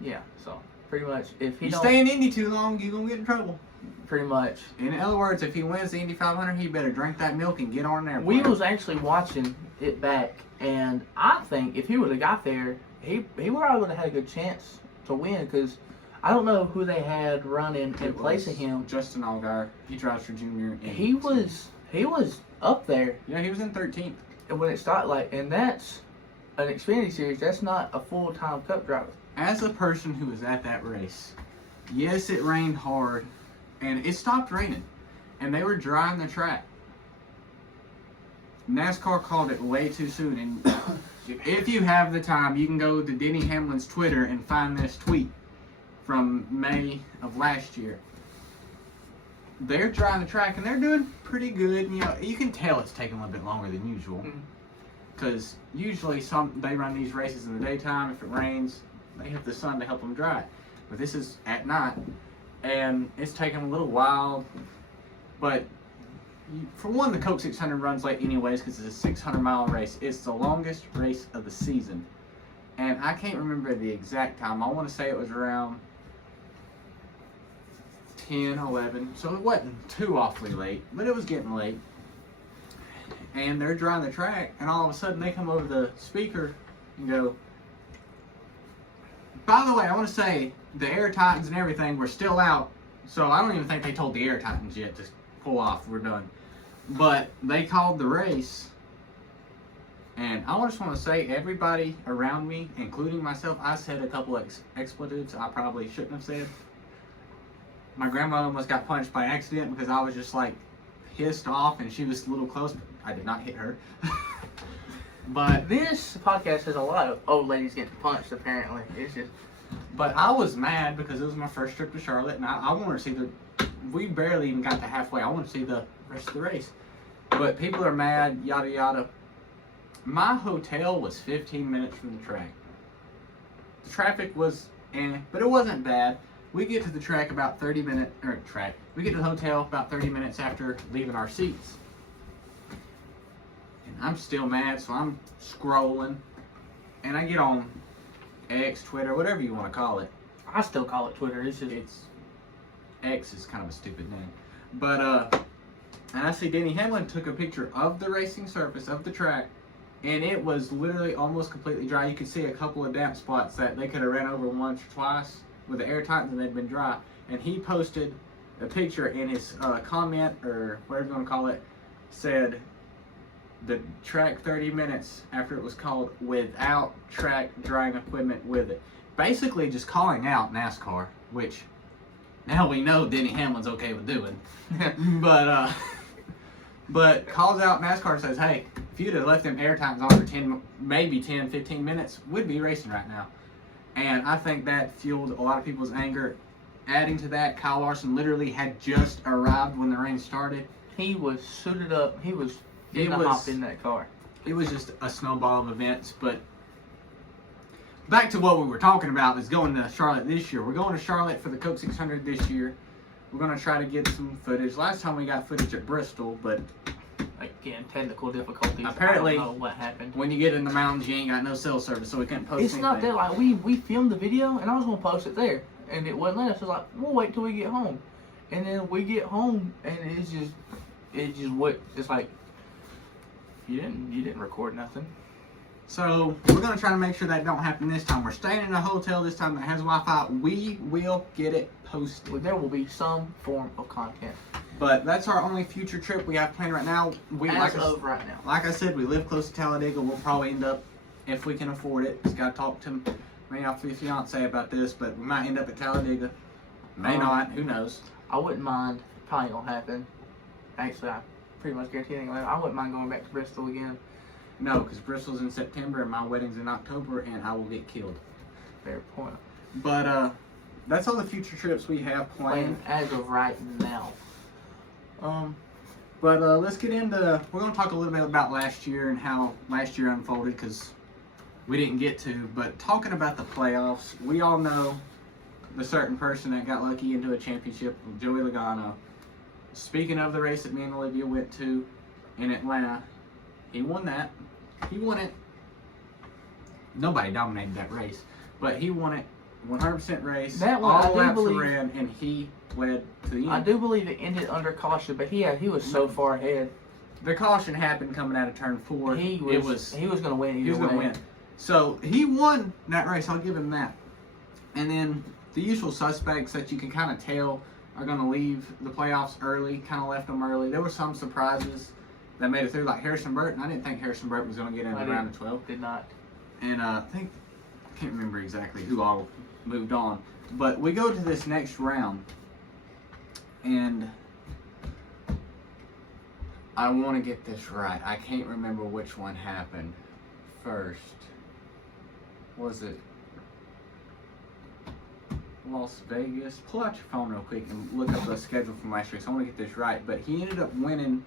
yeah. So pretty much, if he You don't, stay in Indy too long, you're gonna get in trouble. pretty much. In other words, if he wins the Indy 500, he better drink that milk and get on there. We was actually watching it back, and I think if he would have got there, he probably would have had a good chance to win because I don't know who they had running in place of him. Justin Allgaier. He drives for Junior. and- He was up there Yeah, he was in 13th. when it started. Like, and that's an Xfinity series. That's not a full-time Cup driver. As a person who was at that race, yes, it rained hard, and it stopped raining, and they were drying the track. NASCAR called it way too soon, and if you have the time, you can go to Denny Hamlin's Twitter and find this tweet from May of last year. They're drying the track, and they're doing pretty good. You know, you can tell it's taking a little bit longer than usual, because usually they run these races in the daytime. If it rains, they have the sun to help them dry it. But this is at night, and it's taking a little while. But for one, the Coke 600 runs late anyways because it's a 600-mile race. It's the longest race of the season, and I can't remember the exact time. I want to say it was around 10, 11, so it wasn't too awfully late, but it was getting late. And they're drying the track, and all of a sudden they come over the speaker and go, by the way, I want to say the Air Titans and everything were still out, so I don't even think they told the Air Titans yet to pull off, we're done. But they called the race, and I just want to say everybody around me, including myself, I said a couple expletives I probably shouldn't have said. My grandmother almost got punched by accident because I was just like pissed off, and she was a little close. I did not hit her. But This podcast has a lot of old ladies getting punched. Apparently, it's just I was mad because it was my first trip to Charlotte, and I wanted to see we barely even got to halfway. I want to see the rest of the race. But people are mad, yada yada. My hotel was 15 minutes from the track. The traffic was but it wasn't bad. We get to the track about 30 minutes, we get to the hotel about 30 minutes after leaving our seats. And I'm still mad, so I'm scrolling. And I get on X, Twitter, whatever you want to call it. I still call it Twitter. It's just X is kind of a stupid name. But, and I see Denny Hamlin took a picture of the racing surface of the track, and it was literally almost completely dry. You could see a couple of damp spots that they could have ran over once or twice with the Air Titans and they'd been dry. And he posted a picture in his comment, or whatever you want to call it, said the track 30 minutes after it was called without track drying equipment with it. Basically just calling out NASCAR, which now we know Denny Hamlin's okay with doing. But calls out NASCAR and says, hey, if you'd have left them Air Titans on for 10, 15 minutes, we'd be racing right now. And I think that fueled a lot of people's anger. Adding to that, Kyle Larson literally had just arrived when the rain started. he was suited up. He was in the was- hop in that car. It was just a snowball of events. But back to what we were talking about is going to Charlotte this year. We're going to Charlotte for the Coke 600 this year. We're gonna try to get some footage. Last time we got footage at Bristol, but again, technical difficulties. Apparently, I don't know what happened. when you get in the mountains, you ain't got no cell service, so we couldn't post It's anything. not that, like, we filmed the video, and I was gonna post it there, and it wouldn't let us. So like, we'll wait till we get home, and then we get home, and it's like you didn't record nothing. So we're gonna try to make sure that don't happen this time. We're staying in a hotel this time that has Wi-Fi. We will get it posted. Well, there will be some form of content But that's our only future trip we have planned right now. as of right now. Like I said, we live close to Talladega. We'll probably end up, if we can afford it. Just gotta talk to my fiance about this, but we might end up at Talladega. May not. Who knows? I wouldn't mind. Probably gonna happen. Actually, I pretty much guarantee it. I wouldn't mind going back to Bristol again. No, because Bristol's in September and my wedding's in October, and I will get killed. Fair point. But that's all the future trips we have planned. As of right now. But let's get into. We're gonna talk a little bit about last year and how last year unfolded, because we didn't get to. But talking about the playoffs, we all know the certain person that got lucky into a championship, Joey Logano. Speaking of the race that me and Olivia went to in Atlanta, he won that. He won it. Nobody dominated that race, but he won it. 100% race. That one, all I do laps believe- ran, and he led to the end. I do believe it ended under caution, but he was so far ahead. The caution happened coming out of turn 4. He was going to win. He was going to win. So he won that race. I'll give him that. And then the usual suspects that you can kind of tell are going to leave the playoffs early. Kind of left them early. There were some surprises that made it through, like Harrison Burton. I didn't think Harrison Burton was going to get into round of 12. Did not. And I can't remember exactly who all moved on. But we go to this next round, and I want to get this right. I can't remember which one happened first. Was it Las Vegas? Pull out your phone real quick and look up the schedule from last year, so I want to get this right. But he ended up winning.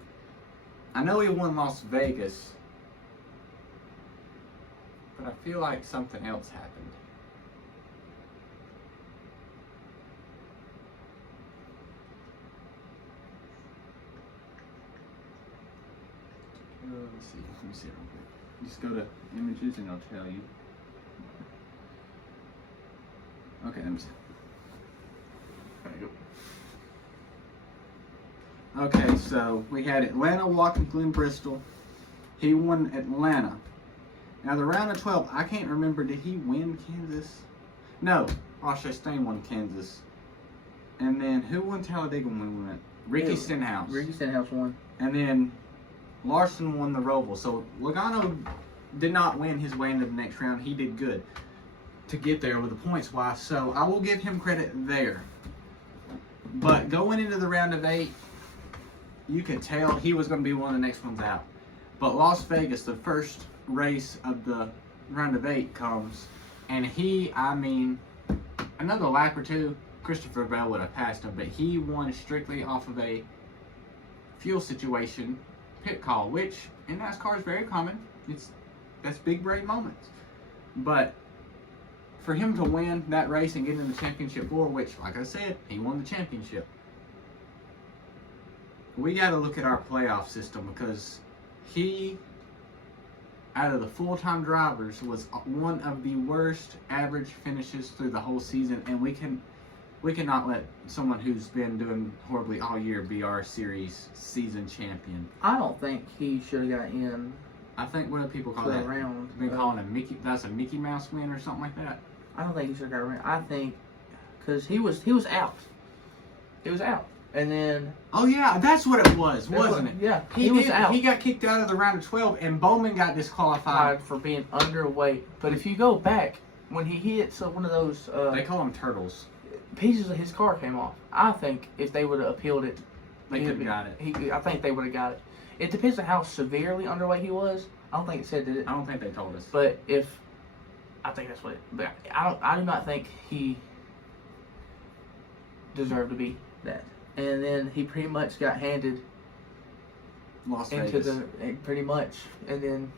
I know he won Las Vegas, but I feel like something else happened. Let's see. Let me see real quick. Just go to images and it'll tell you. Okay, let me see. There you go. Okay, so we had Atlanta, Watkins Glen, Bristol. He won Atlanta. Now the round of 12, I can't remember. Did he win Kansas? No, Ross Chastain won Kansas. And then who won Talladega when we went? Ricky Stenhouse. Ricky Stenhouse won. And then Larson won the Roval. So Logano did not win his way into the next round. He did good to get there with the points wise. So I will give him credit there. But going into the round of 8, you could tell he was going to be one of the next ones out. But Las Vegas, the first race of the round of 8 comes, and another lap or two, Christopher Bell would have passed him, but he won strictly off of a fuel situation pit call, which in NASCAR is very common. That's big brain moments. But for him to win that race and get in the championship 4, which, like I said, he won the championship. We got to look at our playoff system, because he, out of the full-time drivers, was one of the worst average finishes through the whole season, and we cannot let someone who's been doing horribly all year be our series season champion. I don't think he should have got in I think what do people call to the that? round. Been calling that's a Mickey Mouse win or something like that. I don't think he should have got around. I think because he was out. He was out, and then Oh yeah, that's what it was, wasn't it? Yeah, he was out. He got kicked out of the round of 12, and Bowman got disqualified. For being underweight. But if you go back when he hit one of those They call them turtles. pieces of his car came off. I think if they would have appealed it, They could have got it. I think they would have got it. It depends on how severely underweight he was. I don't think it said did it. I don't think they told us. But I think that's what it. But I do not think he deserved to be that. And then he pretty much got handed Las into Vegas. pretty much. And then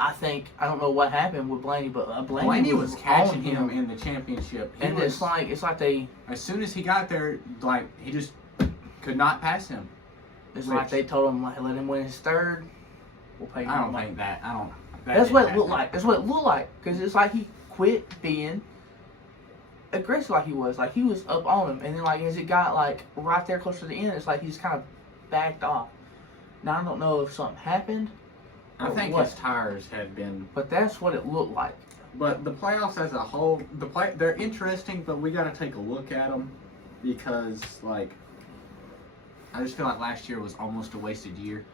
I think I don't know what happened with Blaney, but Blaney was catching on him in the championship. and it's like they as soon as he got there, like he just could not pass him. it's like they told him like let him win his third. We'll pay you I don't more think that. I don't. That's what it looked like. That's what it looked like. Because it's like he quit being aggressive like he was. Like he was up on him. And then like as it got like right there close to the end, it's like he's kind of backed off. Now I don't know if something happened. I think what. his tires had been. But that's what it looked like. But the playoffs as a whole, they're interesting, but we got to take a look at them because like I just feel like last year was almost a wasted year.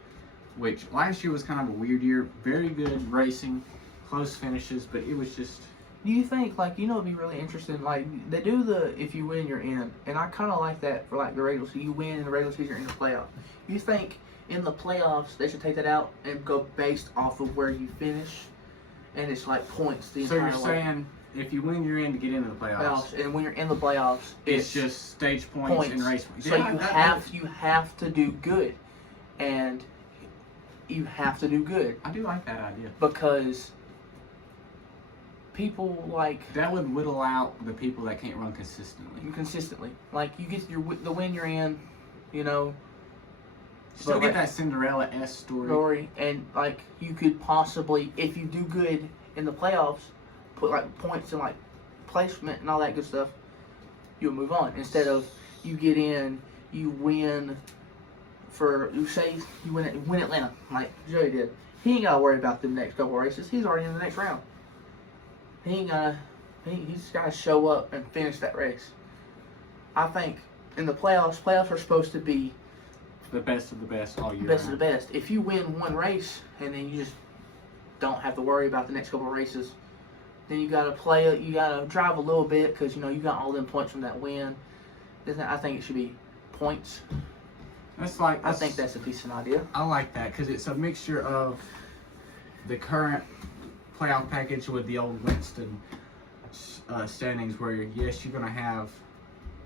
Which last year was kind of a weird year. Very good racing, close finishes, but it was just. Do you think like it'd be really interesting? Like they do the if you win you're in, and I kind of like that for like the regular season. You win in the regular season, you're in the playoff. You think in the playoffs they should take that out and go based off of where you finish, and it's like points the So entire you're way. saying if you win, you're in to get into the playoffs. And when you're in the playoffs, It's just stage points and race points. So Yeah, you have to do good, and you have to do good I do like that idea. because people like That would whittle out the people that can't run consistently. consistently. Like you get the win you're in, Still But get like- that Cinderella-esque story. story, and like you could possibly, if you do good in the playoffs, put like points and like placement and all that good stuff, you'll move on. Instead of you get in, you win you say you win Atlanta like Joey did. He ain't gotta worry about the next couple races. He's already in the next round. He ain't gotta. He's gotta show up and finish that race. I think in the playoffs are supposed to be The best of the best all year best of round. the best. If you win one race and then you just don't have to worry about the next couple of races, then you gotta you gotta drive a little bit because you got all them points from that win. I think it should be points. I think that's a decent idea. I like that because it's a mixture of the current playoff package with the old Winston standings where yes, you're going to have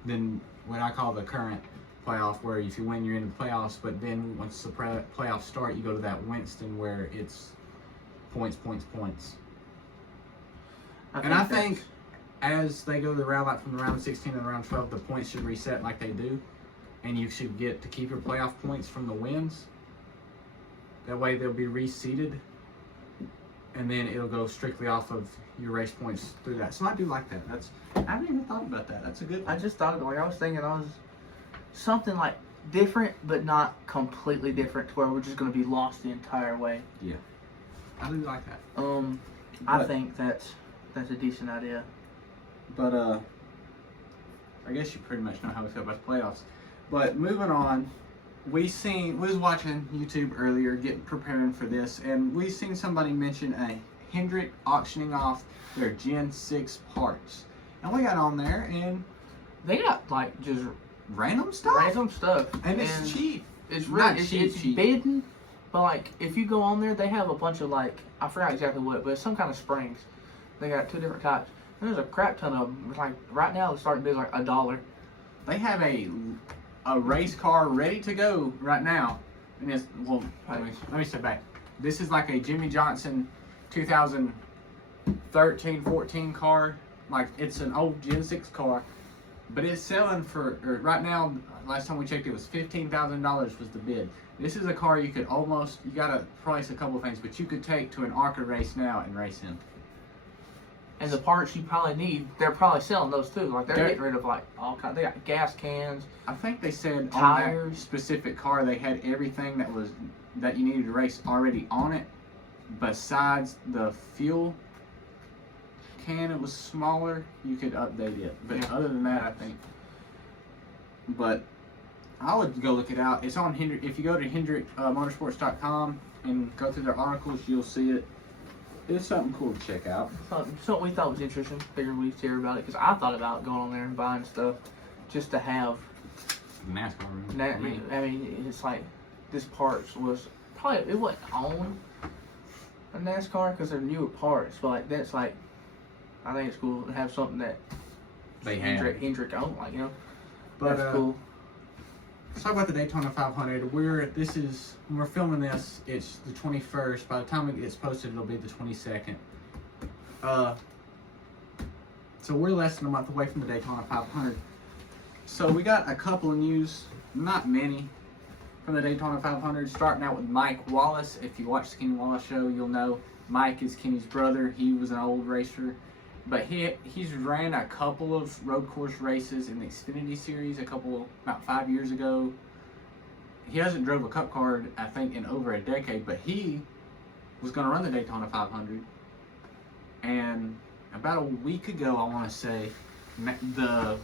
then what I call the current playoff where if you win, you're in the playoffs, but then once the playoffs start, you go to that Winston where it's points. I think as they go to the round, like from the round 16 to the round 12, the points should reset like they do. And you should get to keep your playoff points from the wins. That way they'll be reseeded. And then it'll go strictly off of your race points through that. So I do like that. I haven't even thought about that. That's a good one. I just thought I was thinking something like different but not completely different to where we're just gonna be lost the entire way. I do like that. I But- think that's a decent idea. But I guess you pretty much know how we feel about the playoffs. But moving on, we was watching YouTube earlier, preparing for this, and we seen somebody mention a Hendrick auctioning off their Gen 6 parts. And we got on there and They got like just random stuff. random stuff, And it's cheap. It's Not really cheap, it's cheap. bidden, but like if you go on there, they have a bunch of like I forgot exactly what, but it's some kind of springs. They got two different types. And there's a crap ton of them. It's like right now the starting bid is like $1. They have a race car ready to go right now. And it's, well, let me step back. This is like a Jimmy Johnson 2013-14 car. Like it's an old Gen 6 car, but it's selling for right now. Last time we checked, it was $15,000 was the bid. This is a car you could you gotta price a couple of things, but you could take to an ARCA race now and race him. And the parts you probably need, they're probably selling those too. Like they're getting rid of like all kinds. They got gas cans. I think they said on Tires. that specific car they had everything that you needed to race already on it, besides the fuel can. It was smaller. You could update it, but Yeah. other than that, I think. But I would go look it out. It's on Hendrick. If you go to HendrickMotorsports.com and go through their articles, you'll see it. It's something cool to check out. Something we thought was interesting. Figured we'd hear about it because I thought about going on there and buying stuff just to have. NASCAR room. I mean, it's like this parts was probably it wasn't on a NASCAR because they're newer parts, but like that's like I think it's cool to have something that They have. Hendrick owned, like But that's cool. let's talk about the Daytona 500. When we're filming this, it's the 21st. By the time it gets posted, it'll be the 22nd. So we're less than a month away from the Daytona 500. So we got a couple of news, not many, from the Daytona 500. Starting out with Mike Wallace. If you watch the Kenny Wallace show, you'll know Mike is Kenny's brother. He was an old racer, but he's ran a couple of road course races in the Xfinity Series about 5 years ago. He hasn't drove a Cup car, I think, in over a decade, but he was going to run the Daytona 500. And about a week ago, I want to say, the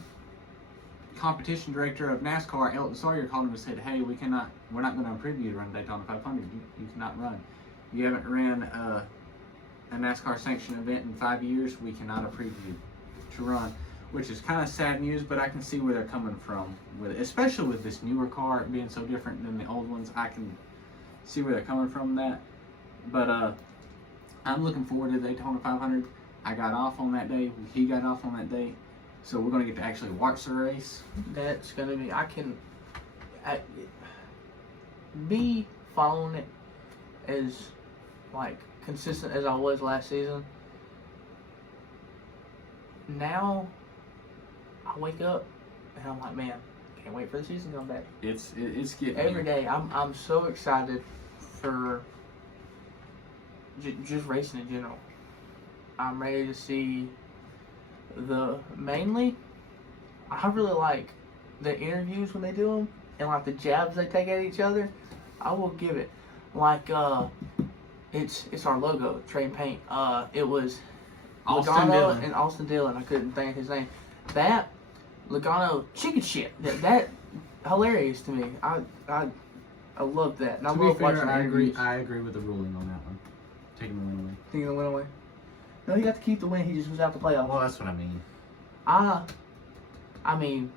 competition director of NASCAR, Elton Sawyer, called him and said, "Hey, we're not going to approve you to run Daytona 500. You cannot run. You haven't ran a NASCAR sanctioned event in 5 years. We cannot approve you to run," which is kind of sad news, but I can see where they're coming from, especially with this newer car being so different than the old ones. I can see where they're coming from that. But I'm looking forward to the Daytona 500. I got off on that day. He got off on that day. So we're going to get to actually watch the race. That's going to be, be following it as, like, consistent as I was last season. Now, I wake up and I'm like, man, can't wait for the season to come back. It's getting every day. I'm so excited for just racing in general. I'm ready to see mainly, I really like the interviews when they do them and like the jabs they take at each other. I will give it, like, it's our logo, Trade Paint. It was Logano and Austin Dillon. I couldn't think of his name. That Logano chicken shit. That hilarious to me. I love that. And I love watching interviews. I agree with the ruling on that one. Taking the win away. Taking the win away. No, he got to keep the win. He just was out the playoffs. Well, that's what I mean. I mean,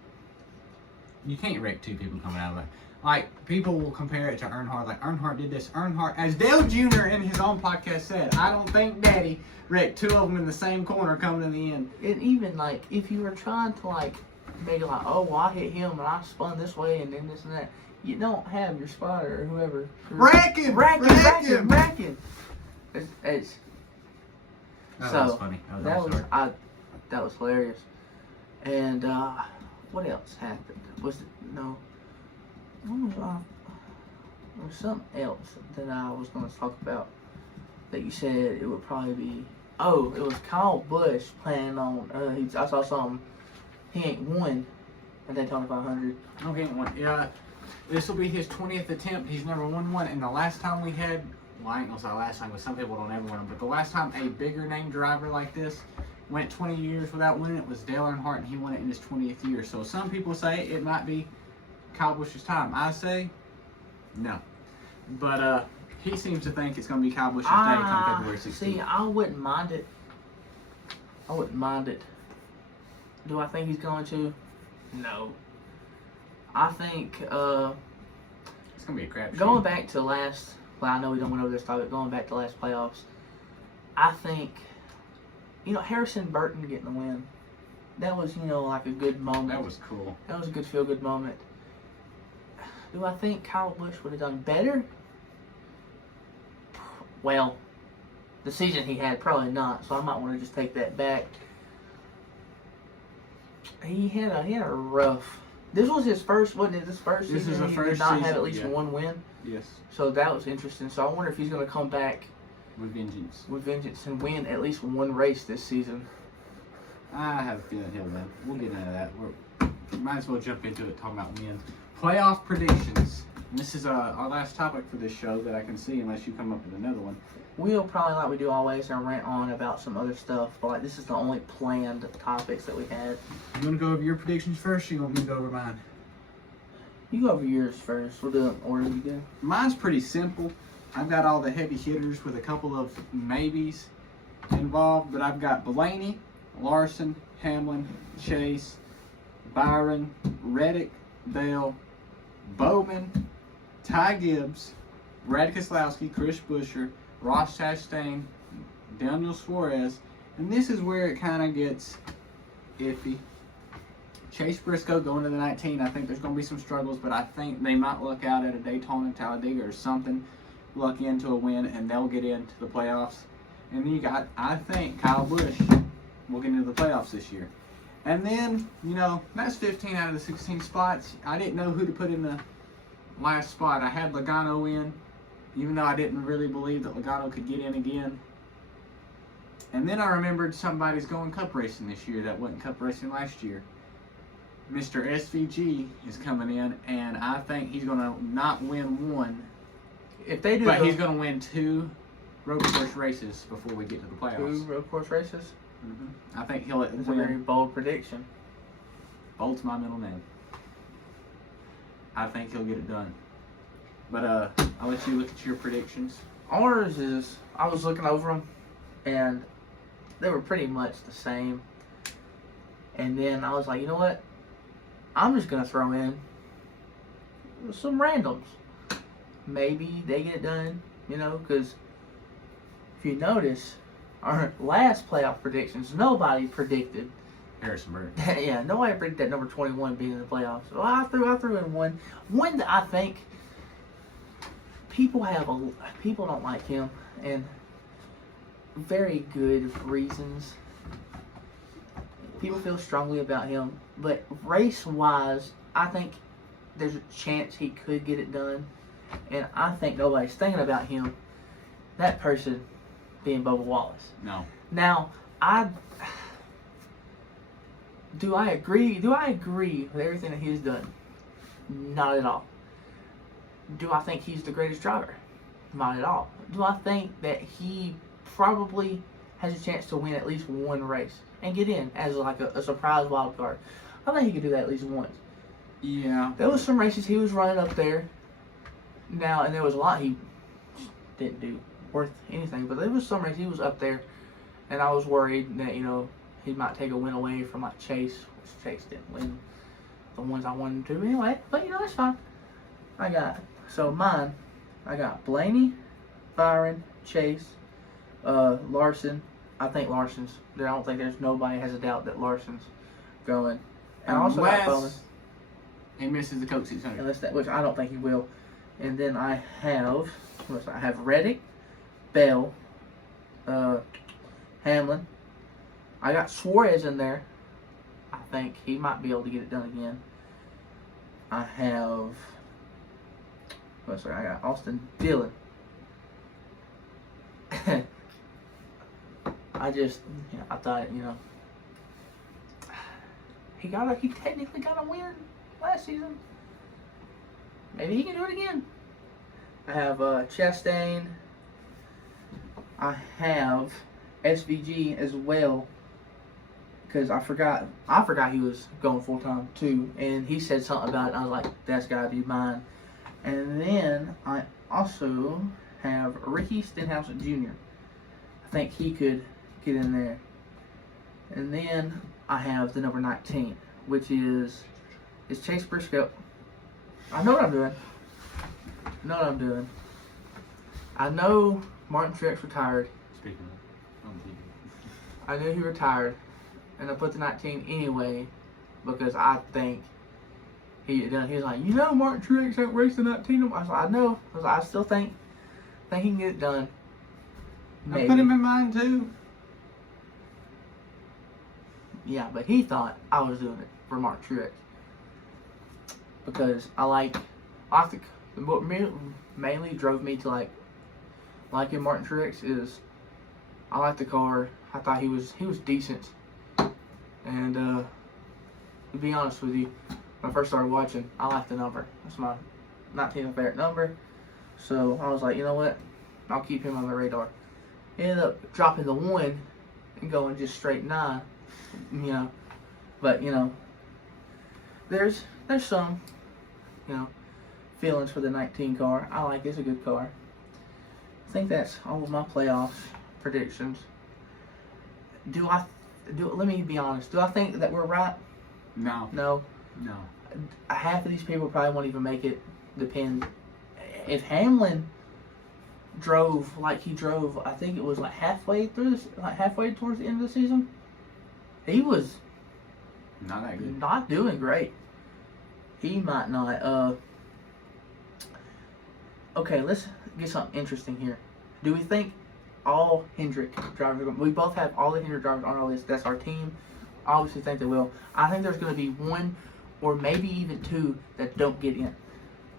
you can't wreck two people coming out of it. Like, people will compare it to Earnhardt. Like, Earnhardt did this. Earnhardt, as Dale Jr. in his own podcast said, I don't think Daddy wrecked two of them in the same corner coming to the end. And even, like, if you were trying to, like, make it like, oh, well, I hit him and I spun this way and then this and that, you don't have your spotter or whoever. Rack him! It's that so, was funny. That was hilarious. And, what else happened? There was something else that I was going to talk about that you said it would probably be. Oh, it was Kyle Busch planning on. I saw something. He ain't won a Daytona 500. No, he ain't won. Yeah, this will be his 20th attempt. He's never won one. And the last time we had, well, I ain't gonna say last time, because some people don't ever win them. But the last time a bigger name driver like this went 20 years without winning it was Dale Earnhardt, and he won it in his 20th year. So some people say it might be Kyle Busch's time. I say no. But he seems to think it's going to be Kyle Busch's day come February 16th. See, I wouldn't mind it. Do I think he's going to? No. I think it's going to be a crap show. Going back to last, well, I know we don't went over this topic, going back to last playoffs, I think, Harrison Burton getting the win, that was, like a good moment. That was cool. That was a good feel-good moment. Do I think Kyle Busch would have done better? Well, the season he had, probably not, so I might want to just take that back. He had a rough. This was his first, wasn't it? This is the first season he did not have at least one win. Yes. So that was interesting. So I wonder if he's going to come back with vengeance. And win at least one race this season. I have a feeling he'll win. We'll get into that. We might as well jump into it talking about wins. Playoff predictions. And this is our last topic for this show that I can see, unless you come up with another one. We'll probably, like we do always, rant on about some other stuff, but like this is the only planned topics that we had. You want to go over your predictions first, or you want me to go over mine? You go over yours first. We'll do it in order you go. Mine's pretty simple. I've got all the heavy hitters with a couple of maybes involved, but I've got Blaney, Larson, Hamlin, Chase, Byron, Reddick, Bell, Bowman, Ty Gibbs, Brad Keselowski, Chris Buescher, Ross Chastain, Daniel Suarez, and this is where it kind of gets iffy. Chase Briscoe going to the 19. I think there's going to be some struggles, but I think they might look out at a Daytona, Talladega, or something, luck into a win, and they'll get into the playoffs. And then you got, I think, Kyle Busch will get into the playoffs this year. And then, you know, that's 15 out of the 16 spots. I didn't know who to put in the last spot. I had Logano in, even though I didn't really believe that Logano could get in again. And then I remembered somebody's going cup racing this year that wasn't cup racing last year. Mr. SVG is coming in, and I think he's going to not win one, If they do, but he's going to win 2 road course races before we get to the playoffs. 2 road course races. I think he'll That's a very win. bold prediction. Bold's my middle name. I think he'll get it done. But I'll let you look at your predictions. Ours is, I was looking over them, and they were pretty much the same. And then I was like, you know what? I'm just going to throw in some randoms. Maybe they get it done, you know, because if you notice, our last playoff predictions, nobody predicted. Harrisonburg. Yeah, nobody predicted that number 21 being in the playoffs. So I threw in one that I think people don't like him, and very good reasons. People feel strongly about him, but race-wise, I think there's a chance he could get it done, and I think nobody's thinking about him. That person being Bubba Wallace. No. Now, do I agree with everything that he's done? Not at all. Do I think he's the greatest driver? Not at all. Do I think that he probably has a chance to win at least one race and get in as like a surprise wild card? I think he could do that at least once. Yeah. There was some races he was running up there. Now, and there was a lot he didn't do worth anything, but there was some races he was up there, and I was worried that, you know, he might take a win away from like Chase, which Chase didn't win the ones I wanted him to anyway. But you know, that's fine. I got Blaney, Byron, Chase, Larson. I think Larson's there. I don't think there's nobody has a doubt that Larson's going. And I also got Bowman. He misses the Coke 600. Unless that, which I don't think he will. And then I have Reddick, Bell, Hamlin. I got Suarez in there. I think he might be able to get it done again. I have, I got Austin Dillon. I thought, you know, he technically got a win last season. Maybe he can do it again. I have Chastain. I have SVG as well, because I forgot he was going full time too, and he said something about it, and I was like, that's gotta be mine. And then I also have Ricky Stenhouse Jr. I think he could get in there. And then I have the number 19, which is Chase Briscoe. I know what I'm doing. I know Martin Truex retired. Speaking of, I knew he retired, and I put the 19 anyway because I think he done. He was like, you know, Martin Truex ain't racing 19. I was like, I know. I still think he can get it done. Maybe. I put him in mine too. Yeah, but he thought I was doing it for Martin Truex because what mainly drove me to liking Martin Truex is I like the car. I thought he was decent, and to be honest with you, when I first started watching, I liked the number. That's my 19th favorite number. So I was like, you know what? I'll keep him on the radar. He ended up dropping the 1 and going just straight 9. You know, but you know, there's some, you know, feelings for the 19 car. I like it. It's a good car. I think that's all of my playoff predictions. Let me be honest. Do I think that we're right? No. No. Half of these people probably won't even make it. Depend. If Hamlin drove like he drove, I think it was halfway towards the end of the season. He was Not that good. Not doing great. He might not. Okay, let's get something interesting here. Do we think all Hendrick drivers? We both have all the Hendrick drivers on our list. That's our team. Obviously, think they will. I think there's going to be one, or maybe even two that don't get in.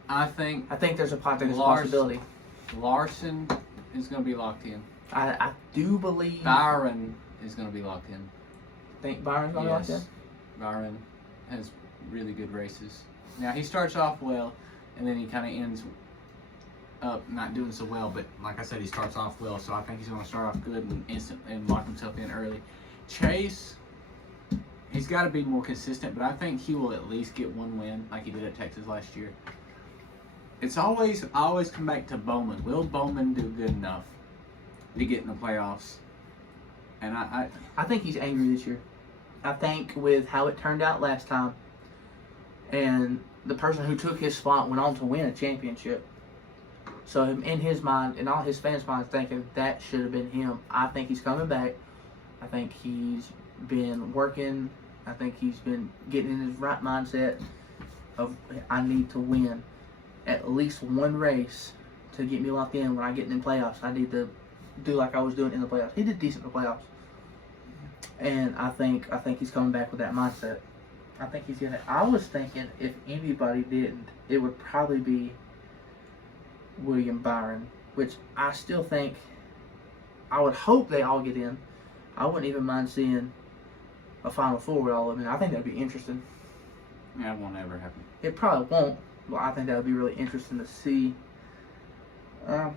I think There's a possibility. Larson is going to be locked in. I do believe. Byron is going to be locked in. Think Byron's going to be locked in? Byron has really good races. Now, he starts off well, and then he kind of ends up not doing so well. But like I said, he starts off well, so I think he's going to start off good and lock himself in early. Chase, he's got to be more consistent, but I think he will at least get one win like he did at Texas last year. I always come back to Bowman. Will Bowman do good enough to get in the playoffs? And I think he's angry this year. I think with how it turned out last time, and the person who took his spot went on to win a championship. So in his mind, and all his fans' minds, thinking that should have been him. I think he's coming back. I think he's been working. I think he's been getting in his right mindset of I need to win at least one race to get me locked in when I get in the playoffs. I need to do like I was doing in the playoffs. He did decent in the playoffs. And I think he's coming back with that mindset. I think he's gonna. I was thinking if anybody didn't, it would probably be William Byron, which I still think. I would hope they all get in. I wouldn't even mind seeing a Final Four with all of them. I think that'd be interesting. Yeah, it won't ever happen. It probably won't, but I think that would be really interesting to see. That's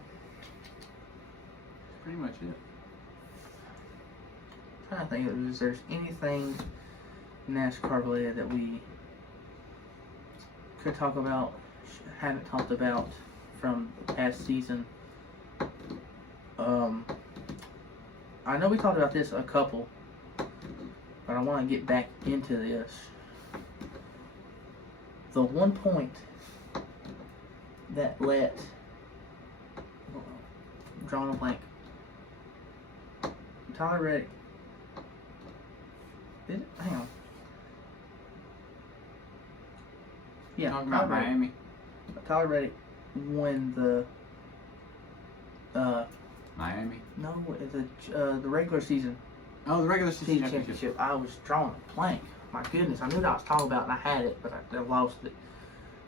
pretty much it. I'm trying to think if there's anything NASCAR related that we could talk about, haven't talked about from the past season. I know we talked about this a couple, but I want to get back into this. The one point that let, I'm drawing a blank, Tyler Reddick. Did it? Hang on. Yeah, Talking about Miami. Tyler Reddick won the Miami. no, the regular season. Oh, the regular season championship. I was drawing a blank. My goodness, I knew that I was talking about, and I had it, but I lost it.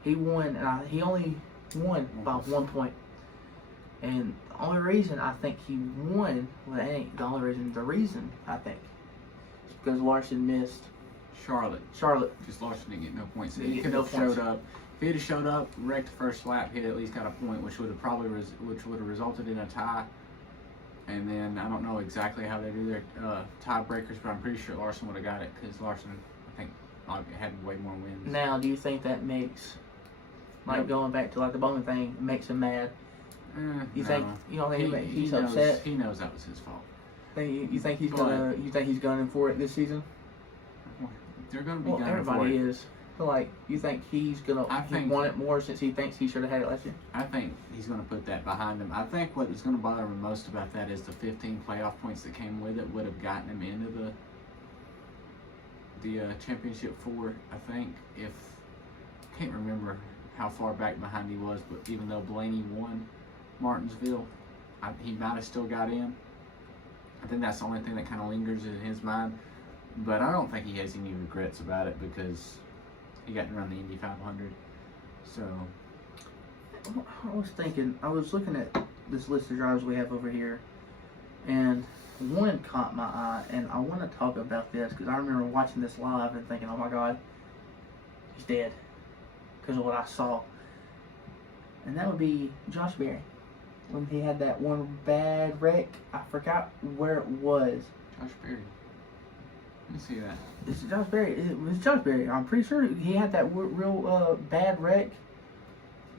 He won, and he only won by 1 point. And the only reason I think he won, well, that ain't the only reason. The reason I think is because Larson missed Charlotte. Because Larson didn't get no points. He could have showed up. If he had showed up, wrecked the first lap, he'd at least got a point, which would have probably resulted in a tie. And then I don't know exactly how they do their tiebreakers, but I'm pretty sure Larson would have got it because Larson, I think, had way more wins. Now, do you think that makes, like going back to like the Bowman thing, makes him mad? You don't think he's upset? He knows that was his fault. You think he's gonna? You think he's gunning for it this season? They're gonna be gunning everybody for it. is. So like, you think he's gonna? He won it more since he thinks he should have had it last year. I think he's gonna put that behind him. I think what is gonna bother him most about that is the 15 playoff points that came with it would have gotten him into the championship four. I think can't remember how far back behind he was, but even though Blaney won Martinsville, he might have still got in. I think that's the only thing that kind of lingers in his mind. But I don't think he has any regrets about it because he got to run the Indy 500. So I was looking at this list of drivers we have over here, and one caught my eye, and I want to talk about this because I remember watching this live and thinking, oh my God, he's dead because of what I saw. And that would be Josh Berry. When he had that one bad wreck, I forgot where it was. Josh Berry. Let me see that. It's Josh Berry. It was Josh Berry. I'm pretty sure he had that real bad wreck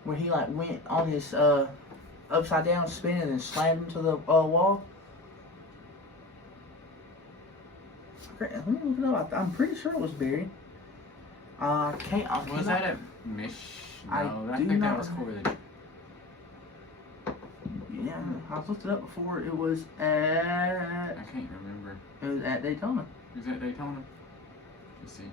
where he like went on his upside down spin and then slammed into the wall. Let me look it up. I'm pretty sure it was Berry. Was that at Mich? No, I think that was Coolidge. Yeah, I looked it up before. It was at. I can't remember. It was at Daytona. Is that Daytona? Let's see.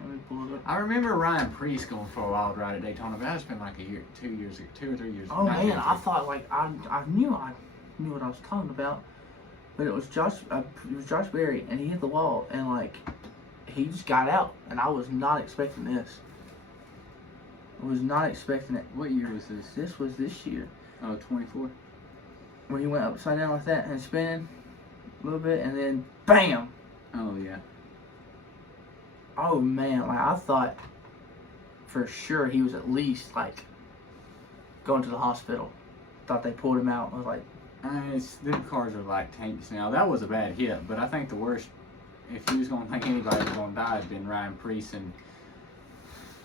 Let me pull it up. I remember Ryan Priest going for a wild ride at Daytona, but that's been like a year, 2 years, 2 or 3 years. Oh not man, 2 or I 3. thought like I knew what I was talking about, but it was Josh Berry, and he hit the wall, and like he just got out, and I was not expecting this. I was not expecting it. What year was this? This was this year, Oh, 24. where he went upside down like that and spinning a little bit, and then bam. Oh yeah. Oh man, like I thought for sure he was at least like going to the hospital. Thought they pulled him out. I was like, Them cars are like tanks now. That was a bad hit, but I think the worst, if he was going to think anybody was going to die, had been Ryan Priest in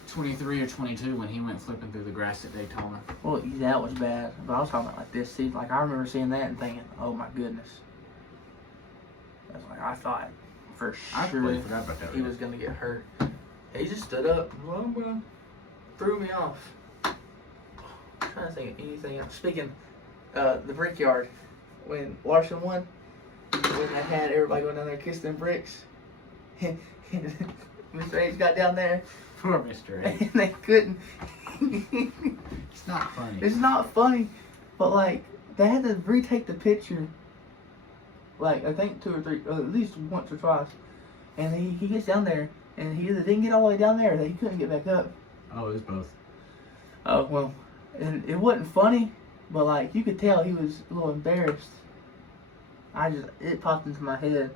23 or 22 when he went flipping through the grass at Daytona. well, that was bad. But I was talking about like this season. Like I remember seeing that and thinking, oh my goodness. I was like, I thought for I sure completely forgot about that. he was gonna get hurt. He just stood up. Well, threw me off. I'm trying to think of anything else. Speaking, the Brickyard, when Larson won, when they had everybody going down there kissing them bricks, and Mr. H got down there Poor Mr. A. and they couldn't. It's not funny. It's not funny, but like they had to retake the picture. Like I think 2 or 3, or at least once or twice, and he gets down there, and he either didn't get all the way down there, or he couldn't get back up. Oh, it was both. Oh well, and it wasn't funny, but like you could tell he was a little embarrassed. It popped into my head.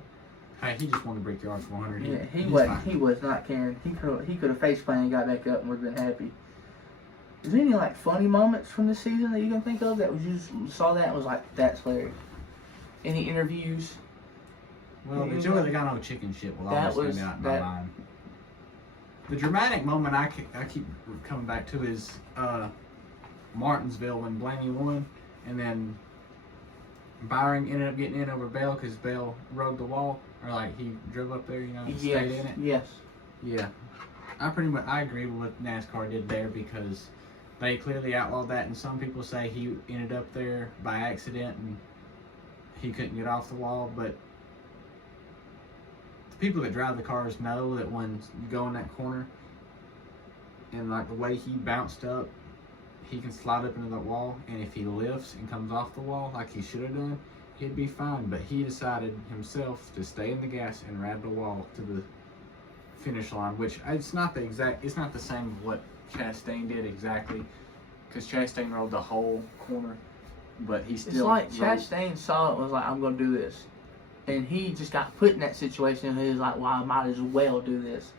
Hey, he just won the Brickyard 400. Yeah, He's fine. he was not caring. He could have face planted and got back up and would have been happy. Is there any like funny moments from this season that you can think of that was just saw that and was like that's hilarious? Any interviews? Well, the Joey Logano chicken shit will That always was- stand out in my that- mind. The dramatic moment I keep coming back to is Martinsville when Blaney won, and then Byron ended up getting in over Bell because Bell rode the wall, or like he drove up there, and stayed in it. Yes. Yeah, I agree with what NASCAR did there because they clearly outlawed that, and some people say he ended up there by accident and he couldn't get off the wall, but the people that drive the cars know that when you go in that corner and like the way he bounced up, he can slide up into that wall, and if he lifts and comes off the wall like he should have done, he'd be fine. But he decided himself to stay in the gas and ride the wall to the finish line, which it's not the same as what Chastain did exactly, because Chastain rode the whole corner, but he still. It's like rode- Chastain saw it and was like, I'm gonna do this, and he just got put in that situation. And he was like, well, I might as well do this.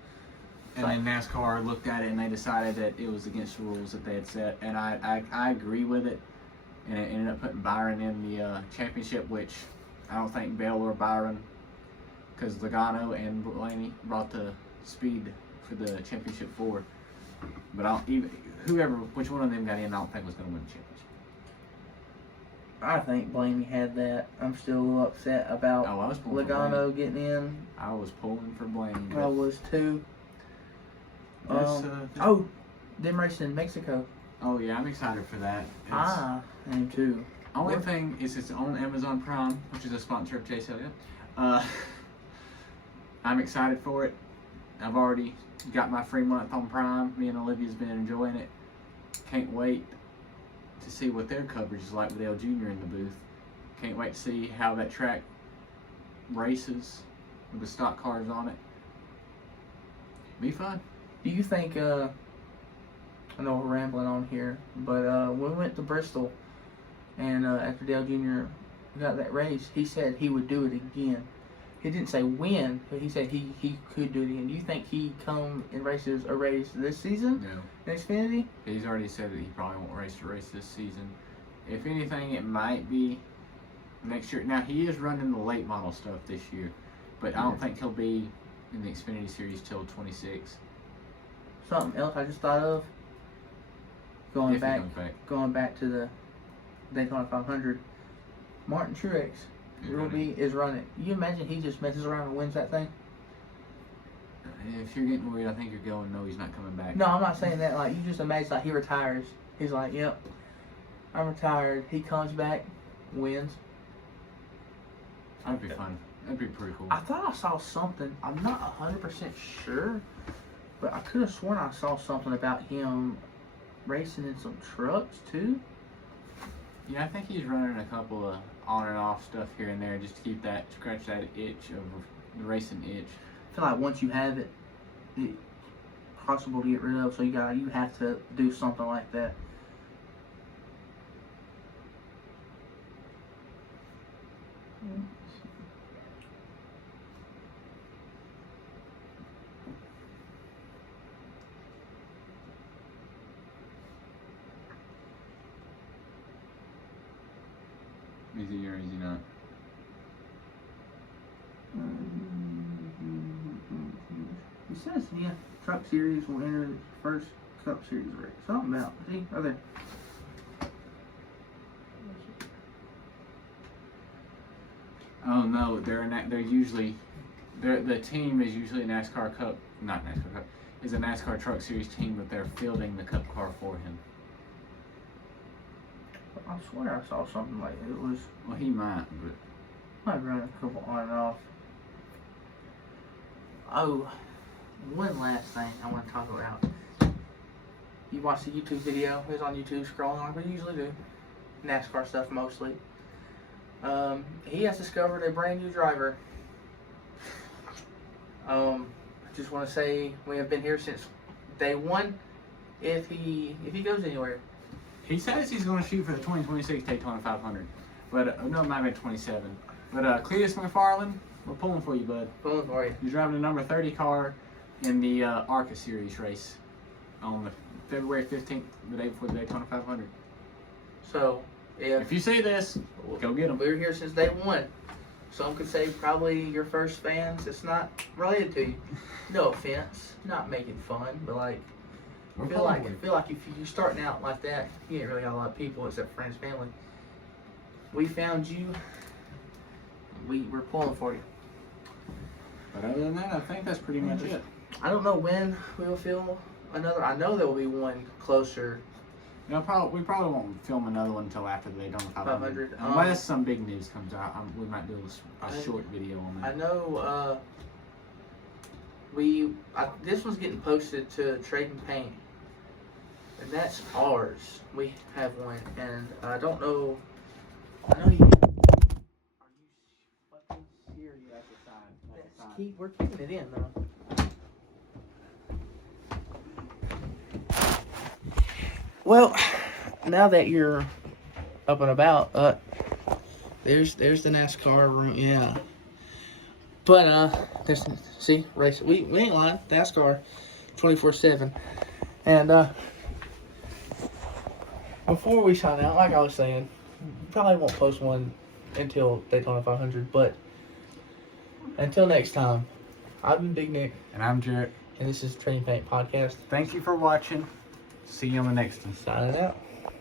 And then NASCAR looked at it and they decided that it was against the rules that they had set, and I agree with it. And it ended up putting Byron in the championship, which I don't think Bell or Byron, because Logano and Blaney brought the speed for the championship forward. But which one of them got in, I don't think was going to win the championship. I think Blaney had that. I'm still a little upset about Oh, I was pulling for Blaney. Logano getting in. I was pulling for Blaney. I was too. Them racing in Mexico. Oh yeah, I'm excited for that. I am too. Only thing is it's on Amazon Prime, which is a sponsor of Chase Elliott. I'm excited for it. I've already got my free month on Prime. Me and Olivia's been enjoying it. Can't wait to see what their coverage is like with Dale Jr. in the booth. Can't wait to see how that track races with the stock cars on it. Be fun. Do you think, I know we're rambling on here, but when we went to Bristol and after Dale Jr. got that race, he said he would do it again. He didn't say when, but he said he could do it again. Do you think he come and races a race this season No. in Xfinity? He's already said that he probably won't race the race this season. If anything, it might be next year. Now, he is running the late model stuff this year, but I don't think he'll be in the Xfinity Series till 26. Something else I just thought of. Going If he back comes back. going back to the Daytona 500, Martin Truex is running. You imagine he just messes around and wins that thing? If you're getting worried, I think you're going, no, he's not coming back. No, I'm not saying that. Like, you just imagine, like, he retires. He's like, yep, I'm retired. He comes back, wins. That'd be fun. That'd be pretty cool. I thought I saw something. I'm not 100% sure, But I could have sworn I saw something about him racing in some trucks too. Yeah, I think he's running a couple of on and off stuff here and there just to keep that, scratch that itch of the racing itch. I feel like once you have it, it's possible to get rid of. So you have to do something like that. Is he or is he not? He says, yeah, Truck Series will enter its first Cup Series race. Something about, see, right there. Oh no, they're usually the team is usually a NASCAR Cup, not NASCAR Cup, is a NASCAR Truck Series team, but they're fielding the Cup car for him. I swear I saw something like it was. Well, he might, but Might run a couple on and off. Oh, one last thing I want to talk about. You watched the YouTube video. It was on YouTube scrolling like we usually do. NASCAR stuff mostly. He has discovered a brand new driver. I just want to say we have been here since day one. If he goes anywhere. he says he's going to shoot for the 2026 Daytona 500. But no, it might be 27. But Cletus McFarland, we're pulling for you, bud. Pulling for you. He's driving the number 30 car in the ARCA Series race on the February 15th, the day before the Daytona 500. So If you see this, go get him. we were here since day one. Some could say probably your first fans. It's not related to you. No offense, not making fun, but like I feel like if you're starting out like that, you ain't really got a lot of people except friends, family. We found you. We're pulling for you. But other than that, I think that's pretty much it. I don't know when we will film another. I know there will be one closer. You know, we probably won't film another one until after the Daytona 500. 500. Unless some big news comes out, we might do a short video on I that. know. This one's getting posted to Trade and Paint, and that's ours. We have one, and I don't know. I know you. Are you fucking serious? We're keeping it in though. Well, now that you're up and about, there's the NASCAR room, yeah. But see, race. We ain't lying. NASCAR, 24/7, and before we sign out, like I was saying, probably won't post one until Daytona 500. But until next time, I've been Big Nick, And I'm Jarrett. and this is Trade and Paint Podcast. Thank you for watching. See you on the next one. Signing out.